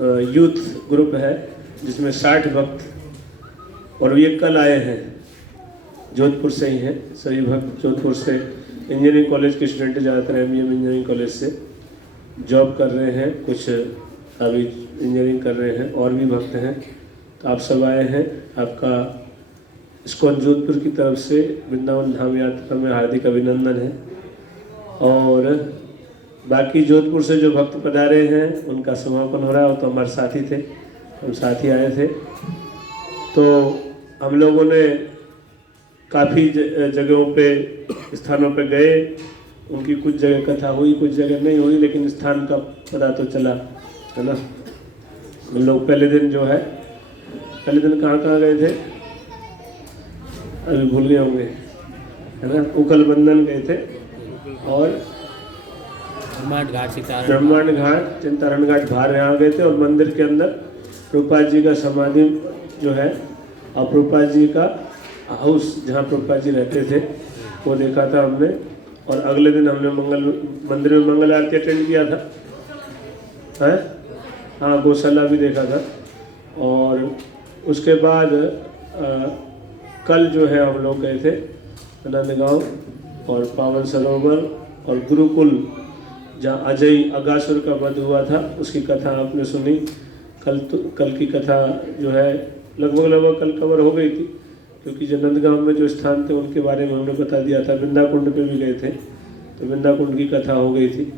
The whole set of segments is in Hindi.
यूथ ग्रुप है जिसमें 60 भक्त, और ये कल आए हैं, जोधपुर से ही हैं सभी भक्त। जोधपुर से इंजीनियरिंग कॉलेज के स्टूडेंट ज़्यादातर एमईएम इंजीनियरिंग कॉलेज से जॉब कर रहे हैं, कुछ अभी इंजीनियरिंग कर रहे हैं, और भी भक्त हैं। तो आप सब आए हैं, आपका इस्कॉन जोधपुर की तरफ से वृंदावन धाम यात्रा में हार्दिक अभिनंदन है। और बाकी जोधपुर से जो भक्त पधारे हैं उनका समापन हो रहा है, वो तो हमारे साथी थे, हम साथ ही आए थे। तो हम लोगों ने काफ़ी जगहों पे, स्थानों पे गए, उनकी कुछ जगह कथा हुई, कुछ जगह नहीं हुई, लेकिन स्थान का पता तो चला, है ना। हम लोग पहले दिन जो है, पहले दिन कहाँ कहाँ गए थे अभी भूल गए होंगे, है ना। उकल बंधन गए थे, और ब्रह्मांड घाट, चिंतारण घाट बाहर यहाँ गए थे, और मंदिर के अंदर प्रभुपाद जी का समाधि जो है, और प्रभुपाद जी का हाउस जहाँ प्रभुपाद जी रहते थे वो देखा था हमने। और अगले दिन हमने मंदिर में मंगल आरती अटेंड किया था, है हाँ, गौशाला भी देखा था। और उसके बाद कल जो है हम लोग गए थे नंदगांव और पावन सरोवर और गुरुकुल, जहाँ अजय अगासुर का वध हुआ था, उसकी कथा आपने सुनी। कल की कथा जो है लगभग कल कवर हो गई थी, क्योंकि जो नंदगांव में जो स्थान थे उनके बारे में हमने बता दिया था। वृंदाकुंड पे भी गए थे, तो वृंदाकुंड की कथा हो गई थी।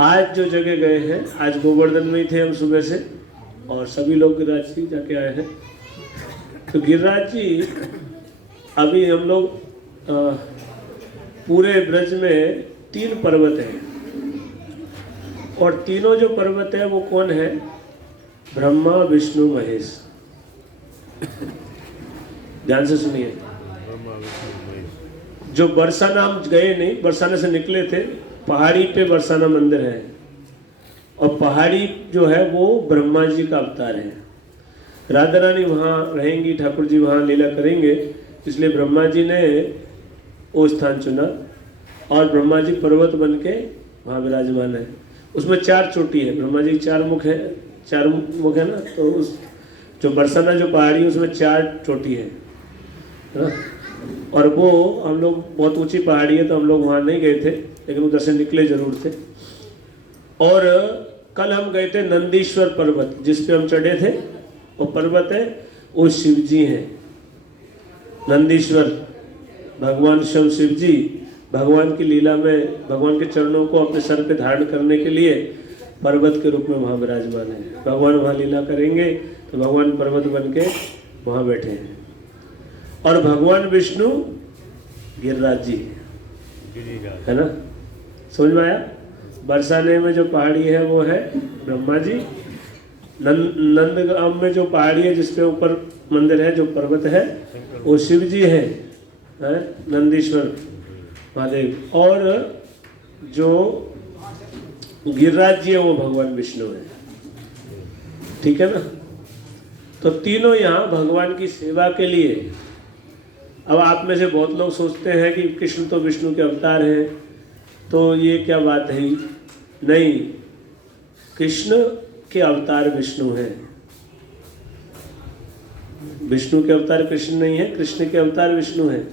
आज जो जगह गए हैं, आज गोवर्धन में ही थे हम सुबह से, और सभी लोग गिरिराज जी जाके आए हैं। तो गिरिराज जी, अभी हम लोग पूरे ब्रज में 3 पर्वत हैं, और तीनों जो पर्वत है वो कौन है? ब्रह्मा, विष्णु, महेश। ध्यान से सुनिए। जो बरसाना हम गए नहीं, बरसाने से निकले थे, पहाड़ी पे बरसाना मंदिर है, और पहाड़ी जो है वो ब्रह्मा जी का अवतार है। राधा रानी वहाँ रहेंगी, ठाकुर जी वहाँ लीला करेंगे, इसलिए ब्रह्मा जी ने वो स्थान चुना, और ब्रह्मा जी पर्वत बन के वहाँ विराजमान है। उसमें 4 चोटी है, ब्रह्मा जी 4 मुख है, 4 मुख है ना। तो उस जो बरसाना जो पहाड़ी है उसमें 4 चोटी है ना। और वो हम लोग, बहुत ऊंची पहाड़ी है तो हम लोग वहाँ नहीं गए थे, लेकिन उधर से निकले जरूर थे। और कल हम गए थे नंदीश्वर पर्वत, जिस पे हम चढ़े थे, वो पर्वत है, वो शिव जी हैं। नंदीश्वर भगवान शिव जी भगवान की लीला में भगवान के चरणों को अपने सर पे धारण करने के लिए पर्वत के रूप में वहाँ विराजमान है। भगवान वहाँ लीला करेंगे तो भगवान पर्वत बन के वहाँ बैठे हैं। और भगवान विष्णु गिरिराज जी है ना, समझ में आया। बरसाने में जो पहाड़ी है वो है ब्रह्मा जी, नंदगांव में जो पहाड़ी है जिसपे ऊपर मंदिर है, जो पर्वत है, वो शिव जी है, नंदीश्वर महादेव। और जो गिरिराज जी है वो भगवान विष्णु है, ठीक है ना। तो तीनों यहाँ भगवान की सेवा के लिए। अब आप में से बहुत लोग सोचते हैं कि कृष्ण तो विष्णु के अवतार हैं, तो ये क्या बात है। नहीं, कृष्ण के अवतार विष्णु हैं, विष्णु के अवतार कृष्ण नहीं है, कृष्ण के अवतार विष्णु हैं।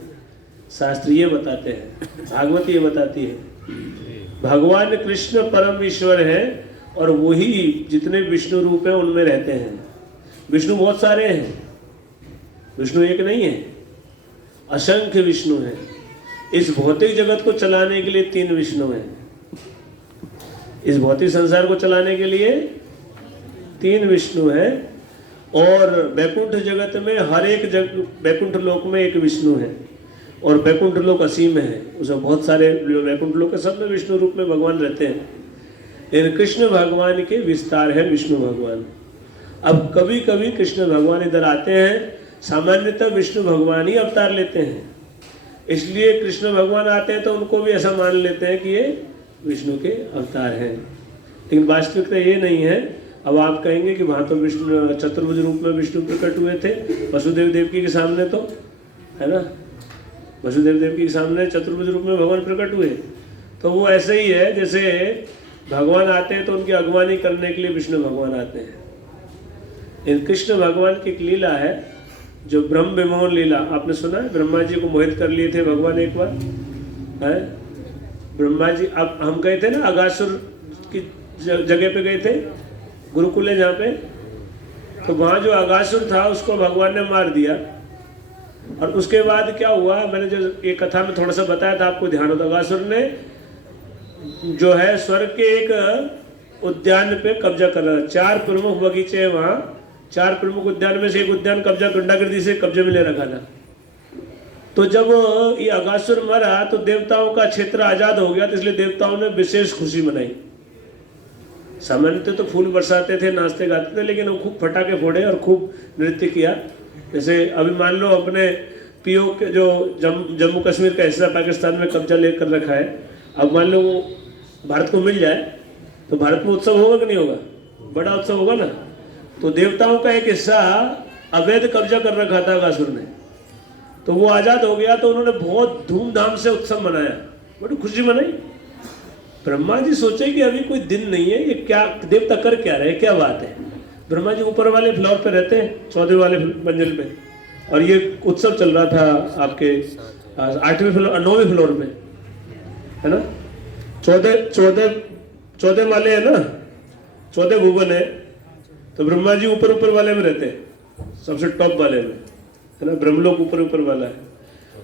शास्त्र ये बताते हैं, भागवत ये बताती है। भगवान कृष्ण परम ईश्वर है, और वही जितने विष्णु रूप है उनमें रहते हैं। विष्णु बहुत सारे हैं, विष्णु एक नहीं है, असंख्य विष्णु हैं। इस भौतिक जगत को चलाने के लिए 3 विष्णु हैं। इस भौतिक संसार को चलाने के लिए 3 विष्णु हैं। और वैकुंठ जगत में हर एक वैकुंठ लोक में 1 विष्णु है, और वैकुंठ लोक असीम है, उसमें बहुत सारे वैकुंठ लोक है, सब में विष्णु रूप में भगवान रहते हैं। लेकिन कृष्ण भगवान के विस्तार है विष्णु भगवान। अब कभी कभी कृष्ण भगवान इधर आते हैं, सामान्यतः विष्णु भगवान ही अवतार लेते हैं, इसलिए कृष्ण भगवान आते हैं तो उनको भी ऐसा मान लेते हैं कि ये विष्णु के अवतार हैं। लेकिन वास्तविकता ये नहीं है। अब आप कहेंगे कि वहाँ तो विष्णु चतुर्भुज रूप में विष्णु प्रकट हुए थे वसुदेव देवकी के सामने, तो है ना, वसुदेव देवकी के सामने चतुर्भुज रूप में भगवान प्रकट हुए। तो वो ऐसे ही है जैसे भगवान आते हैं तो उनकी अगवानी करने के लिए विष्णु भगवान आते हैं। इन कृष्ण भगवान की एक लीला है जो ब्रह्म विमोहन लीला, आपने सुना है? ब्रह्मा जी को मोहित कर लिए थे भगवान एक बार, है? ब्रह्मा जी, अब हम गए थे ना अगासुर की जगह पे गए थे, गुरुकुल है जहाँ पे, तो वहाँ जो अगासुर था उसको भगवान ने मार दिया। और उसके बाद क्या हुआ, मैंने जो एक कथा में थोड़ा सा बताया था, आपको ध्यान हो तो, अगासुर ने जो है स्वर्ग के एक उद्यान पे कब्जा कर रहा था। 4 प्रमुख बगीचे हैं वहाँ, 4 प्रमुख उद्यान में से एक उद्यान कब्जा गुंडागर्दी से कब्जे में ले रखा था। तो जब ये अगासुर मरा तो देवताओं का क्षेत्र आजाद हो गया, तो इसलिए देवताओं ने विशेष खुशी मनाई। सामान्यतः तो फूल बरसाते थे, नाचते गाते थे, लेकिन वो खूब फटाके फोड़े और खूब नृत्य किया। जैसे अभी मान लो अपने पीओ के जो जम्मू कश्मीर का हिस्सा पाकिस्तान में कब्जा लेकर रखा है, अब मान लो वो भारत को मिल जाए तो भारत में उत्सव होगा कि नहीं होगा? बड़ा उत्सव होगा ना। तो देवताओं का एक हिस्सा अवैध कब्जा कर रखा था अगासुर ने, तो वो आजाद हो गया, तो उन्होंने बहुत धूमधाम से उत्सव मनाया, बड़ी खुशी मनाई। ब्रह्मा जी सोचे कि अभी कोई दिन नहीं है, ये क्या देवता कर क्या रहे, क्या बात है। ब्रह्मा जी ऊपर वाले फ्लोर पे रहते हैं, 14वें वाले मंजिल पे, और ये उत्सव चल रहा था आपके 8वें फ्लोर 9वें फ्लोर में, है ना। 14 वाले है ना, 14 भुवन है, तो ब्रह्मा जी ऊपर वाले में रहते हैं, सबसे टॉप वाले में, है ना। ब्रह्मलोक ऊपर वाला है,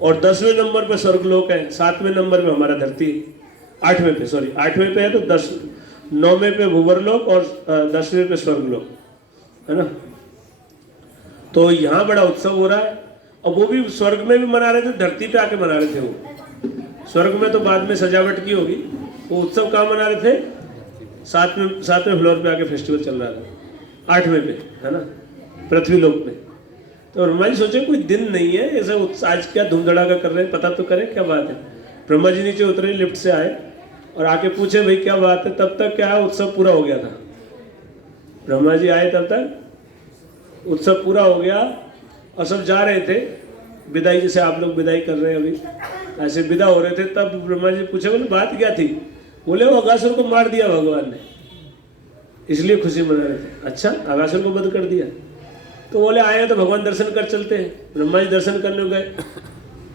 और 10वें नंबर पे स्वर्गलोक है, 7वें नंबर पे हमारा धरती, 8वें पे, सॉरी 8वें पे है, तो 9वें पे भूवरलोक और 10वें पे स्वर्गलोक, है ना। तो यहाँ बड़ा उत्सव हो रहा है, और वो भी स्वर्ग में भी मना रहे थे, धरती पे आके मना रहे थे वो। स्वर्ग में तो बाद में सजावट की होगी, वो उत्सव कहाँ मना रहे थे? 7वें फ्लोर पे आके फेस्टिवल चल रहा था, 8वें पे, है ना, पृथ्वी लोक पे। तो ब्रह्मा जी सोचे कोई दिन नहीं है ऐसा, आज क्या धूम धड़ाका कर रहे हैं, पता तो करें क्या बात है। ब्रह्मा जी नीचे उतरे, लिफ्ट से आए और आके पूछे भाई क्या बात है। तब तक क्या उत्सव पूरा हो गया था। ब्रह्मा जी आए तब तक उत्सव पूरा हो गया, और सब जा रहे थे विदाई, जैसे आप लोग विदाई कर रहे हैं अभी, ऐसे विदा हो रहे थे। तब ब्रह्मा जी पूछे, बोले बात क्या थी? बोले वो अगासुर को मार दिया भगवान ने, इसलिए खुशी मना रहे थे। अच्छा, अगासुर को वध कर दिया? तो बोले आए तो भगवान दर्शन कर चलते हैं। ब्रह्मा जी दर्शन करने गए।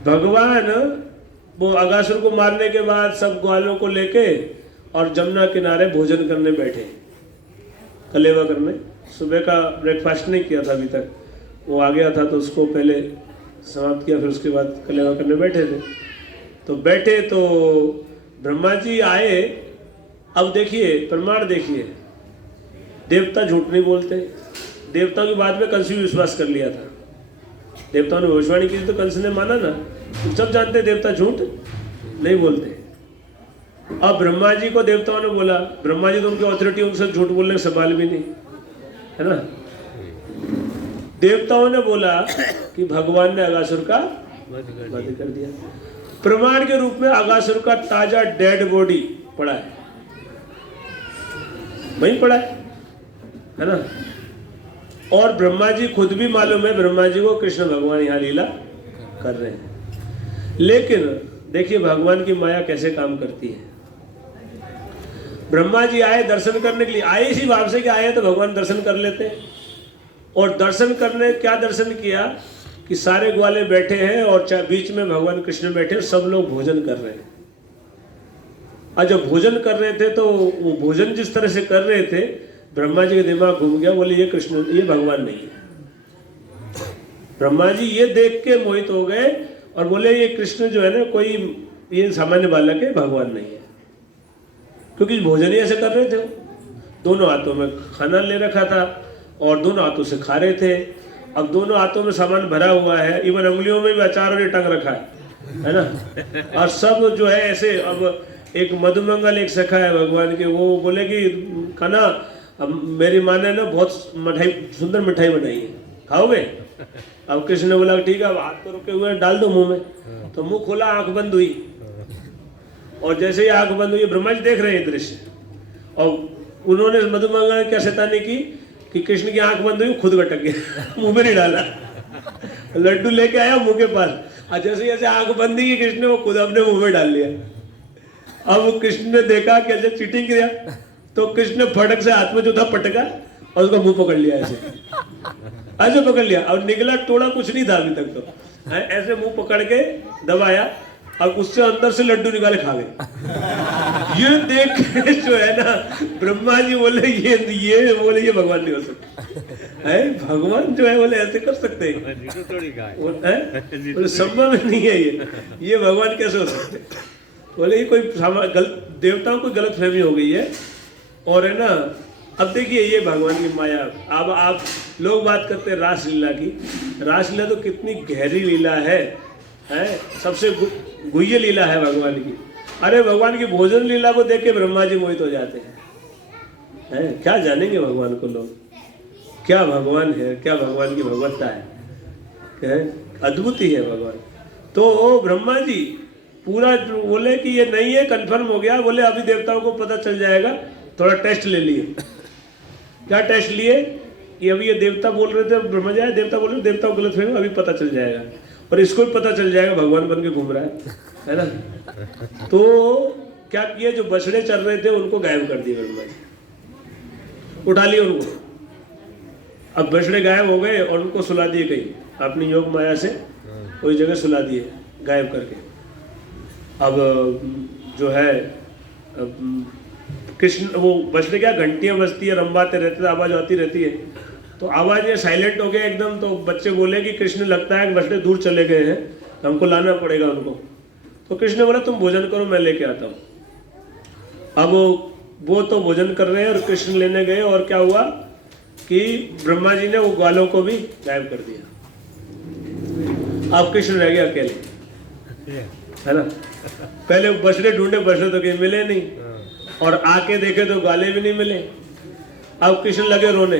भगवान वो अगासुर को मारने के बाद सब ग्वालों को लेके और जमुना किनारे भोजन करने बैठे, कलेवा करने। सुबह का ब्रेकफास्ट नहीं किया था अभी तक, वो आ गया था तो उसको पहले समाप्त किया, फिर उसके बाद कलेवा करने बैठे थे। तो बैठे तो ब्रह्मा जी आए। अब देखिए प्रमाण देखिए, देवता झूठ नहीं बोलते। देवताओं की बात में कंस भी विश्वास कर लिया था। देवताओं ने भविष्यवाणी की तो कंस ने माना ना। तो सब जानते देवता झूठ नहीं बोलते। अब ब्रह्मा जी को देवताओं ने बोला, ब्रह्मा जी तो उनकी ऑथोरिटी, उनसे झूठ बोलने का सवाल भी नहीं, है ना। देवताओं ने बोला कि भगवान ने अगासुर का वध कर दिया। प्रमाण के रूप में अगासुर का ताजा डेड बॉडी पड़ा है, वहीं पड़ा है ना। और ब्रह्मा जी खुद भी मालूम है, ब्रह्मा जी को कृष्ण भगवान यहाँ लीला कर रहे हैं। लेकिन देखिए भगवान की माया कैसे काम करती है। ब्रह्मा जी आए दर्शन करने के लिए, आए इसी भाव से कि आए तो भगवान दर्शन कर लेते हैं। और दर्शन करने क्या दर्शन किया कि सारे ग्वाले बैठे हैं और बीच में भगवान कृष्ण बैठे, सब लोग भोजन कर रहे हैं। और जब भोजन कर रहे थे तो वो भोजन जिस तरह से कर रहे थे, ब्रह्मा जी का दिमाग घूम गया। बोले ये कृष्ण, ये भगवान नहीं है। ब्रह्मा जी ये देख के मोहित हो गए और बोले ये कृष्ण जो है ना, कोई ये सामान्य बालक है, भगवान नहीं है। क्योंकि भोजन ही ऐसे कर रहे थे, दोनों हाथों में खाना ले रखा था और दोनों हाथों से खा रहे थे। अब दोनों हाथों में सामान भरा हुआ है, इवन उंगलियों में भी अचार और टंग रखा है ना। और सब जो है ऐसे, अब एक मधुमंगल एक सखा है भगवान के, वो बोले कि खाना, अब मेरी माँ ने ना बहुत मिठाई, सुंदर मिठाई बनाई है, खाओगे? अब कृष्ण ने बोला ठीक है, अब हाथ तो रुके हुए हैं, डाल दो मुंह में। तो मुंह खोला, आंख बंद हुई, और जैसे ही आंख बंद हुई, ब्रह्मा जी देख रहे हैं दृश्य, और उन्होंने मधुमंगल ने क्या शैतानी की कि कृष्ण की आंख बंद हुई, खुद गटक गया, मुंह में नहीं डाला। लड्डू लेके आया मुंह के पास, और जैसे जैसे आंख बंद की कृष्ण ने, वो खुद अपने मुंह में डाल लिया। अब कृष्ण ने देखा कि ऐसे चीटिंग किया, तो कृष्ण ने फटक से हाथ में जो था पटका और उसका मुंह पकड़ लिया, ऐसे ऐसे पकड़ लिया और निकला टोड़ा कुछ नहीं था अभी तक तो, ऐसे मुंह पकड़ के दबाया और उससे अंदर से लड्डू निकाले खा गए। ये देख के जो है ना ब्रह्मा जी बोले ये भगवान नहीं हो सकता है, भगवान जो है बोले ऐसे कर सकते हैं, संभव नहीं है ये भगवान कैसे हो सकते। बोले ये कोई देवताओं को गलत फहमी हो गई है। और है ना, अब देखिए ये भगवान की माया। अब आप लोग बात करते हैं रासलीला की, रासलीला तो कितनी गहरी लीला है, सबसे गुह्य लीला है भगवान की। अरे भगवान की भोजन लीला को देख के ब्रह्मा जी मोहित हो जाते हैं। क्या जानेंगे भगवान को लोग, क्या भगवान है, क्या भगवान की भगवत्ता है, अद्भुत ही है भगवान। तो ब्रह्मा जी पूरा बोले कि ये नहीं है, कंफर्म हो गया। बोले अभी देवताओं को पता चल जाएगा, थोड़ा टेस्ट ले लिए। क्या टेस्ट लिए कि अभी ये देवता बोल रहे थे, ब्रह्मा जी देवता बोल रहे थे, देवता को गलत फहमी, अभी पता चल जाएगा और इसको भी पता चल जाएगा भगवान बन के घूम रहा है ना। तो क्या किए, जो बछड़े चल रहे थे उनको गायब कर दिए ब्रह्मा जी, उठा लिए उनको। अब बछड़े गायब हो गए और उनको सुला दिए कहीं अपनी योग माया से, कोई जगह सुला दिए गायब करके। अब जो है कृष्ण, वो बछड़े क्या घंटियां बजती है, रंबाते रहते थे, आवाज आती रहती है, तो आवाज ये साइलेंट हो गया एकदम। तो बच्चे बोले कि कृष्ण लगता है कि बछड़े दूर चले गए हैं, हमको लाना पड़ेगा उनको। तो कृष्ण ने बोला तुम भोजन करो, मैं लेके आता हूँ। अब वो तो भोजन कर रहे हैं और कृष्ण लेने गए, और क्या हुआ कि ब्रह्मा जी ने वो ग्वालों को भी गायब कर दिया। अब कृष्ण रह गए अकेले, है ना। पहले बछड़े ढूंढे, बछड़े तो कहीं मिले नहीं, और आके देखे तो ग्वाले भी नहीं मिले। अब कृष्ण लगे रोने,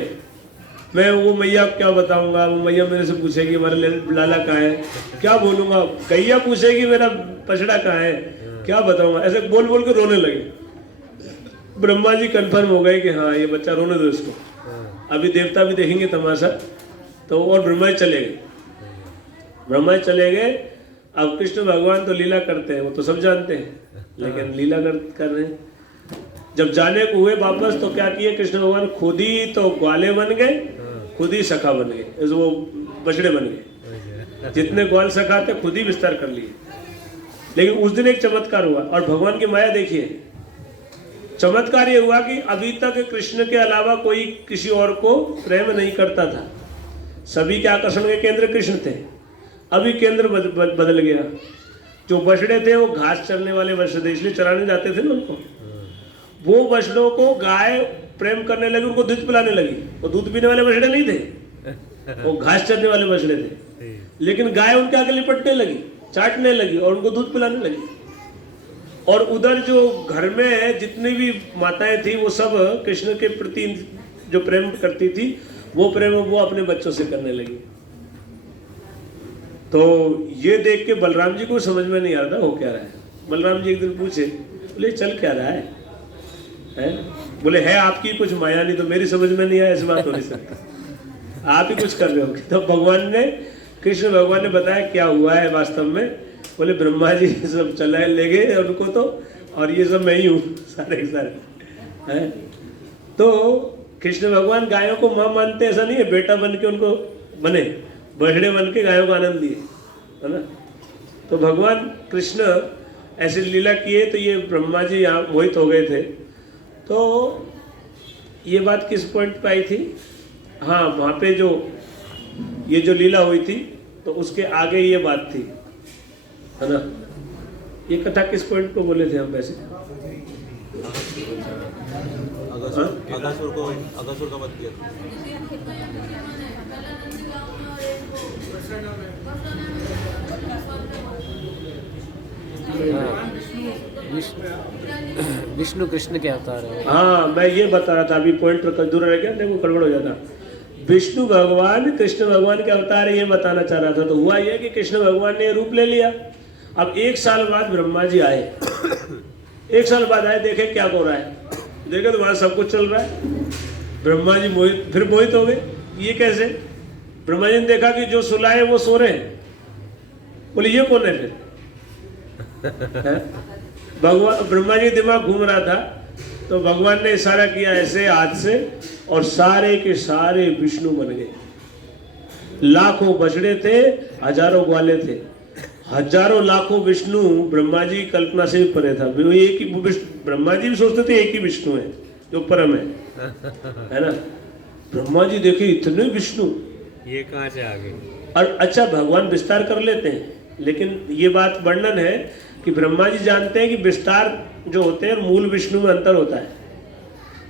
मैं वो मैया क्या बताऊंगा, वो मैया मेरे से पूछेगी हमारे लाला कहाँ है, क्या बोलूंगा, गैया पूछेगी मेरा बछड़ा कहाँ है, क्या बताऊंगा, ऐसे बोल बोल के रोने लगे। ब्रह्मा जी कंफर्म हो गए कि हाँ ये बच्चा, रोने दो इसको, अभी देवता भी देखेंगे तमाशा। तो और ब्रह्मा जी चले गए, ब्रह्मा जी चले गए। अब कृष्ण भगवान तो लीला करते हैं, वो तो सब जानते हैं, लेकिन लीला कर रहे हैं। जब जाने को हुए वापस, तो क्या किए कृष्ण भगवान, खुद ही तो ग्वाले बन गए, खुद ही सखा बन गए, वो बछड़े बन गए। जितने ग्वाल सखा थे खुद ही विस्तार कर लिए। लेकिन उस दिन एक चमत्कार हुआ, और भगवान की माया देखिए। चमत्कार ये हुआ कि अभी तक कृष्ण के अलावा कोई किसी और को प्रेम नहीं करता था, सभी के आकर्षण के केंद्र कृष्ण थे। अभी केंद्र बदल गया। जो बछड़े थे वो घास चरने वाले बछड़े थे, इसलिए चराने जाते थे ना उनको, वो बछड़ों को गाय प्रेम करने लगी, उनको दूध पिलाने लगी। वो दूध पीने वाले बछड़े नहीं थे, वो घास चरने वाले बछड़े थे। लेकिन गाय उनके आगे लिपटने लगी, चाटने लगी और उनको दूध पिलाने लगी। और उधर जो घर में जितनी भी माताएं थी, वो सब कृष्ण के प्रति जो प्रेम करती थी, वो प्रेम वो अपने बच्चों से करने लगी। तो ये देख के बलराम जी को समझ में नहीं आ रहा हो क्या रहा है। बलराम जी एक दिन पूछे, बोले चल क्या रहा है? बोले है आपकी कुछ माया, नहीं तो मेरी समझ में नहीं आया, ऐसी बात हो नहीं सकती, आप ही कुछ कर रहे हो। तो भगवान ने, कृष्ण भगवान ने बताया क्या हुआ है वास्तव में। बोले ब्रह्मा जी सब चलाए ले गए उनको तो, और ये सब मैं ही हूँ सारे के सारे हैं। तो कृष्ण भगवान गायों को माँ मानते, ऐसा नहीं है, बेटा बन के उनको बने, बछड़े बन के गायों को आनंद दिए, है ना। तो भगवान कृष्ण ऐसे लीला किए, तो ये ब्रह्मा जी यहाँ मोहित हो गए थे। तो ये बात किस पॉइंट पे आई थी? हाँ, वहाँ पे जो ये जो लीला हुई थी, तो उसके आगे ये बात थी, है ना। ये कथा किस पॉइंट पे बोले थे हम वैसे? अगासुर का वध किया। विष्णु कृष्ण के अवतार है। हाँ, मैं ये बता रहा था, अभी पॉइंट दूर रह गया, देखो गड़बड़ हो जाता। विष्णु भगवान कृष्ण भगवान के अवतार है, ये बताना चाह रहा था। तो हुआ ये कि कृष्ण भगवान ने रूप ले लिया। अब 1 साल बाद ब्रह्मा जी आए, 1 साल बाद आए, देखे क्या हो रहा है, देखे तो वहां सब कुछ चल रहा है। ब्रह्मा जी मोहित, फिर मोहित हो गए, ये कैसे? ब्रह्मा जी ने देखा कि जो सुलाए वो सो रहे हैं। बोले ये कौन है फिर? भगवान ब्रह्मा जी दिमाग घूम रहा था तो भगवान ने इशारा किया ऐसे हाथ से और सारे के सारे विष्णु बन गए। लाखों बछड़े थे, हजारों ग्वाले थे, हजारों लाखों विष्णु ब्रह्मा जी कल्पना से भी परे था। वो एक ही ब्रह्मा जी भी सोचते थे एक ही विष्णु है जो परम है ना। ब्रह्मा जी देखे इतने विष्णु, ये कहाँ से आ गए? और अच्छा भगवान विस्तार कर लेते हैं, लेकिन ये बात वर्णन है कि ब्रह्मा जी जानते हैं कि विस्तार जो होते हैं मूल विष्णु में अंतर होता है।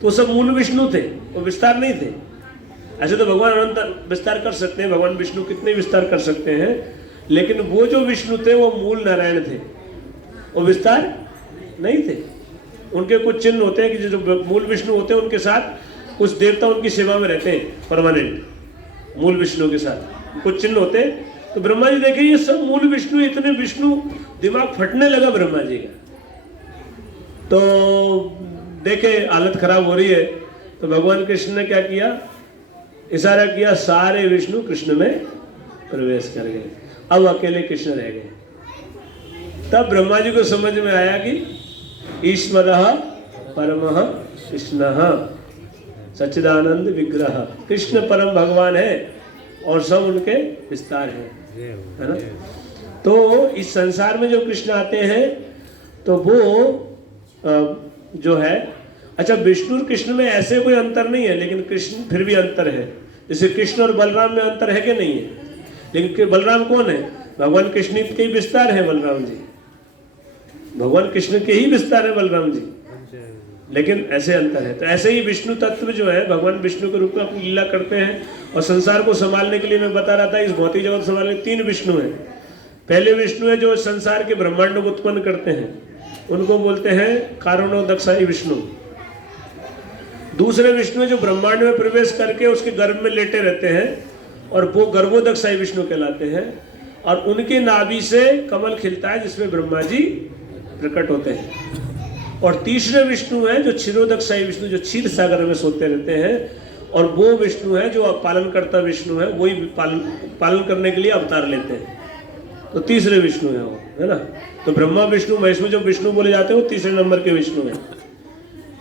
तो सब मूल विष्णु थे, वो विस्तार नहीं थे। ऐसे तो भगवान अनंत विस्तार कर सकते हैं, भगवान विष्णु कितने विस्तार कर सकते हैं, लेकिन वो जो विष्णु थे वो मूल नारायण थे, वो विस्तार नहीं थे। उनके कुछ चिन्ह होते हैं कि जो मूल विष्णु होते हैं उनके साथ कुछ देवता उनकी सेवा में रहते हैं परमानेंट, मूल विष्णु के साथ कुछ चिन्ह होते हैं। तो ब्रह्मा जी देखे ये सब मूल विष्णु, इतने विष्णु, दिमाग फटने लगा ब्रह्मा जी का। तो देखे हालत खराब हो रही है, तो भगवान कृष्ण ने क्या किया, इशारा किया, सारे विष्णु कृष्ण में प्रवेश कर गए, अब अकेले कृष्ण रह गए। तब ब्रह्मा जी को समझ में आया कि ईश्वरः परमः कृष्णः सच्चिदानंद विग्रह, कृष्ण परम भगवान है और सब उनके विस्तार है ना। तो इस संसार में जो कृष्ण आते हैं तो वो जो है, अच्छा विष्णु और कृष्ण में ऐसे कोई अंतर नहीं है, लेकिन कृष्ण फिर भी अंतर है। जैसे कृष्ण और बलराम में अंतर है कि नहीं है, लेकिन बलराम कौन है, भगवान कृष्ण के ही विस्तार है बलराम जी, भगवान कृष्ण के ही विस्तार है बलराम जी, लेकिन ऐसे अंतर है। तो ऐसे ही विष्णु तत्व जो है भगवान विष्णु के रूप में अपनी लीला करते हैं। और संसार को संभालने के लिए मैं बता रहा था, इस भौतिक जगत को संभालने 3 विष्णु हैं। पहले विष्णु है जो संसार के ब्रह्मांड को उत्पन्न करते हैं, उनको बोलते हैं कारणोदक्षाई विष्णु। दूसरे विष्णु है जो ब्रह्मांड में प्रवेश करके उसके गर्भ में लेटे रहते हैं, और वो गर्भोदक्षाई विष्णु कहलाते हैं। और उनके नाभि से कमल खिलता है जिसमें ब्रह्मा जी प्रकट होते हैं। और तीसरे विष्णु है जो क्षीरोदक्षाई विष्णु, जो क्षीर सागर में सोते रहते हैं, और वो विष्णु है जो पालन करता विष्णु है, वही पालन करने के लिए अवतार लेते हैं। तो तीसरे विष्णु है वो, है ना। तो ब्रह्मा विष्णु महेश में जो विष्णु बोले जाते हैं वो तीसरे नंबर के विष्णु हैं,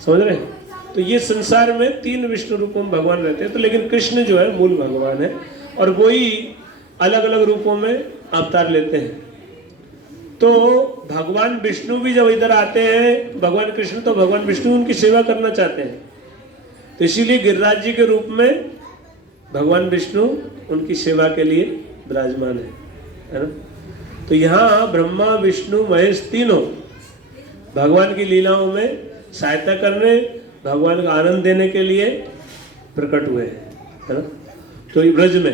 समझ रहे हैं। तो ये संसार में 3 विष्णु रूपों में भगवान रहते हैं। तो लेकिन कृष्ण जो है मूल भगवान है, और वही अलग अलग रूपों में अवतार लेते हैं। तो भगवान विष्णु भी जब इधर आते हैं, भगवान कृष्ण, तो भगवान विष्णु उनकी सेवा करना चाहते हैं। तो इसीलिए गिरिराज जी के रूप में भगवान विष्णु उनकी सेवा के लिए विराजमान है ना। तो यहाँ ब्रह्मा विष्णु महेश तीनों भगवान की लीलाओं में सहायता करने, भगवान का आनंद देने के लिए प्रकट हुए हैं, है ना। तो ब्रज में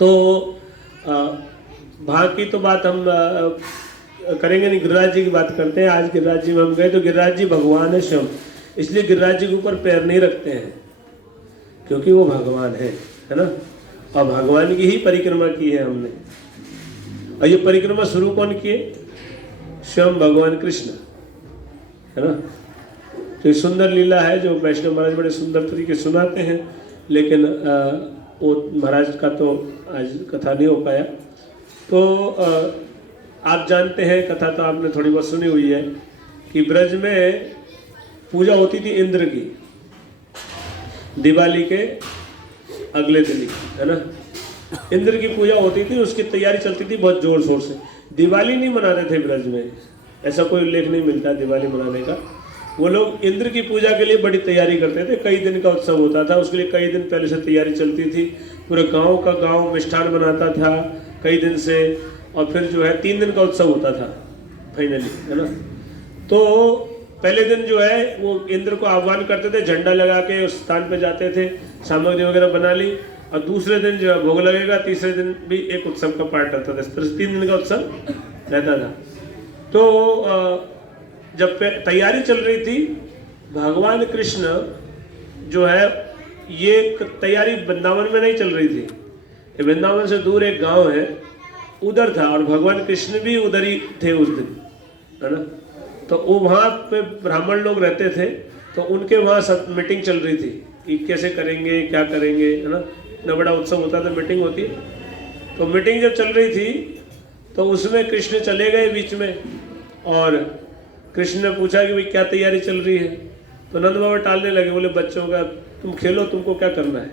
तो वहाँ की तो बात हम करेंगे नहीं, गिरिराज जी की बात करते हैं। आज गिरिराज जी में हम गए तो गिरिराज जी भगवान है स्वयं, इसलिए गिरिराज जी के ऊपर पैर नहीं रखते हैं, क्योंकि वो भगवान है ना। और भगवान की ही परिक्रमा की है हमने। और ये परिक्रमा शुरू कौन किए, स्वयं भगवान कृष्ण, है ना। तो ये सुंदर लीला है जो वैष्णव महाराज बड़े सुंदर तरीके सुनाते हैं, लेकिन वो महाराज का तो आज कथा नहीं हो पाया। तो आप जानते हैं, कथा तो आपने थोड़ी बहुत सुनी हुई है कि ब्रज में पूजा होती थी इंद्र की, दिवाली के अगले दिन ही, है ना। इंद्र की पूजा होती थी, उसकी तैयारी चलती थी बहुत जोर शोर से। दिवाली नहीं मनाते थे ब्रज में, ऐसा कोई उल्लेख नहीं मिलता दिवाली मनाने का। वो लोग इंद्र की पूजा के लिए बड़ी तैयारी करते थे, कई दिन का उत्सव होता था, उसके लिए कई दिन पहले से तैयारी चलती थी। पूरे गांव का गांव मिष्ठान बनाता था कई दिन से, और फिर जो है 3 दिन का उत्सव होता था फाइनली, है ना। तो पहले दिन जो है वो इंद्र को आह्वान करते थे, झंडा लगा के उस स्थान पे जाते थे, सामग्री वगैरह बना ली, और दूसरे दिन जो है भोग लगेगा, तीसरे दिन भी एक उत्सव का पार्ट रहता था। इस तरह से 3 दिन का उत्सव रहता था। तो जब तैयारी चल रही थी, भगवान कृष्ण जो है ये तैयारी वृंदावन में नहीं चल रही थी, वृंदावन से दूर एक गांव है उधर था, और भगवान कृष्ण भी उधर ही थे उस दिन, है ना। तो वो वहाँ पे ब्राह्मण लोग रहते थे, तो उनके वहाँ मीटिंग चल रही थी कि कैसे करेंगे, क्या करेंगे, है ना। इतना बड़ा उत्सव होता था, मीटिंग होती है। तो मीटिंग जब चल रही थी तो उसमें कृष्ण चले गए बीच में, और कृष्ण ने पूछा कि भाई क्या तैयारी चल रही है, तो नंद बाबा टालने लगे, बोले बच्चों का तुम खेलो, तुमको क्या करना है।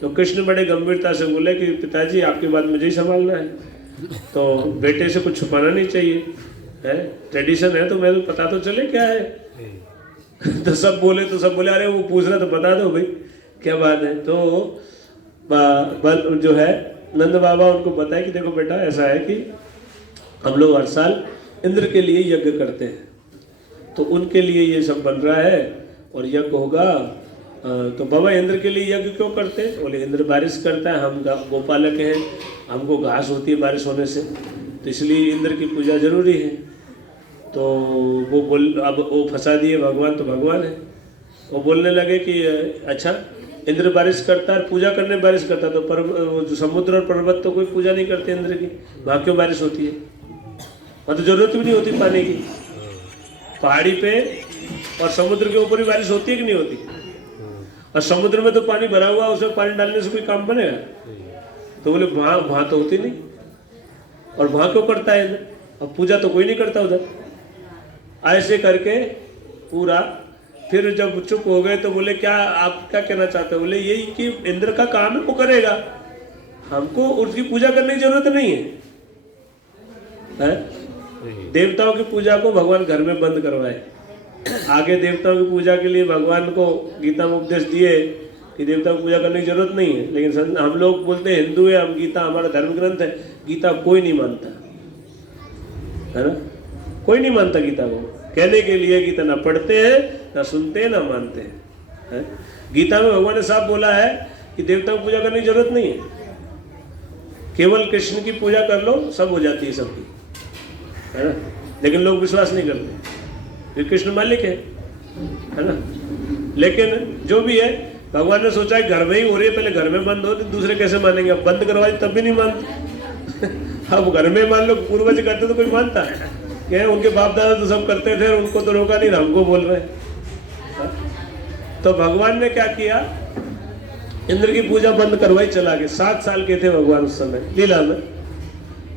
तो कृष्ण बड़े गंभीरता से बोले कि पिताजी आपकी बात मुझे ही संभालना है, तो बेटे से कुछ छुपाना नहीं चाहिए, है ट्रेडिशन है तो मैं तो पता तो चले क्या है। तो सब बोले अरे वो पूछ रहा तो बता दो भाई क्या बात है। तो जो है नंद बाबा उनको बताया कि देखो बेटा ऐसा है कि हम लोग हर साल इंद्र के लिए यज्ञ करते हैं, तो उनके लिए ये सब बन रहा है और यज्ञ होगा। तो बाबा इंद्र के लिए यज्ञ क्यों करते हैं, बोले इंद्र बारिश करता है, हम गोपालक हैं, हमको घास होती है बारिश होने से, तो इसलिए इंद्र की पूजा जरूरी है। तो अब वो फंसा दिए भगवान, तो भगवान है, वो बोलने लगे कि अच्छा इंद्र बारिश करता है, पूजा करने बारिश करता, तो जो समुद्र और पर्वत तो कोई पूजा नहीं करते इंद्र की, वहाँ क्यों बारिश होती है, वहाँ तो जरूरत भी नहीं होती पानी की। पहाड़ी पे और समुद्र के ऊपर ही बारिश होती है कि नहीं होती, और समुद्र में तो पानी भरा हुआ, उसमें पानी डालने से कोई काम बनेगा। तो बोले वहाँ तो होती नहीं, और वहाँ क्यों करता है इंद्र, और पूजा तो कोई नहीं करता उधर। ऐसे करके पूरा, फिर जब चुप हो गए तो बोले क्या आप क्या कहना चाहते हो, बोले यही कि इंद्र का काम है वो करेगा, हमको उसकी पूजा करने की जरूरत नहीं है। देवताओं की पूजा को भगवान घर में बंद करवाए, आगे देवताओं की पूजा के लिए भगवान को गीता में उपदेश दिए कि देवताओं की पूजा करने की जरूरत नहीं है। लेकिन हम लोग बोलते हैं हिंदू है हम, गीता हमारा धर्म ग्रंथ है, गीता कोई नहीं मानता है ना, कोई नहीं मानता गीता को। कहने के लिए गीता ना पढ़ते हैं, ना सुनते हैं, ना मानते हैं। गीता में भगवान ने साफ बोला है कि देवताओं की पूजा करने की जरूरत नहीं है, केवल कृष्ण की पूजा कर लो सब हो जाती है सबकी, है ना। लेकिन लोग विश्वास नहीं करते, कृष्ण मालिक है ना। लेकिन जो भी है भगवान ने सोचा है घर में ही हो रही है, पहले घर में बंद हो तो दूसरे कैसे मानेंगे, अब बंद करवाए तब भी नहीं मानते। अब घर में मान लो पूर्वज करते तो कोई मानता है क्या, उनके बाप दादा तो सब करते थे, उनको तो रोका नहीं, हमको बोल रहे हैं। तो भगवान ने क्या किया, इंद्र की पूजा बंद करवाई, चला गया। 7 साल के थे भगवान उस समय लीला में,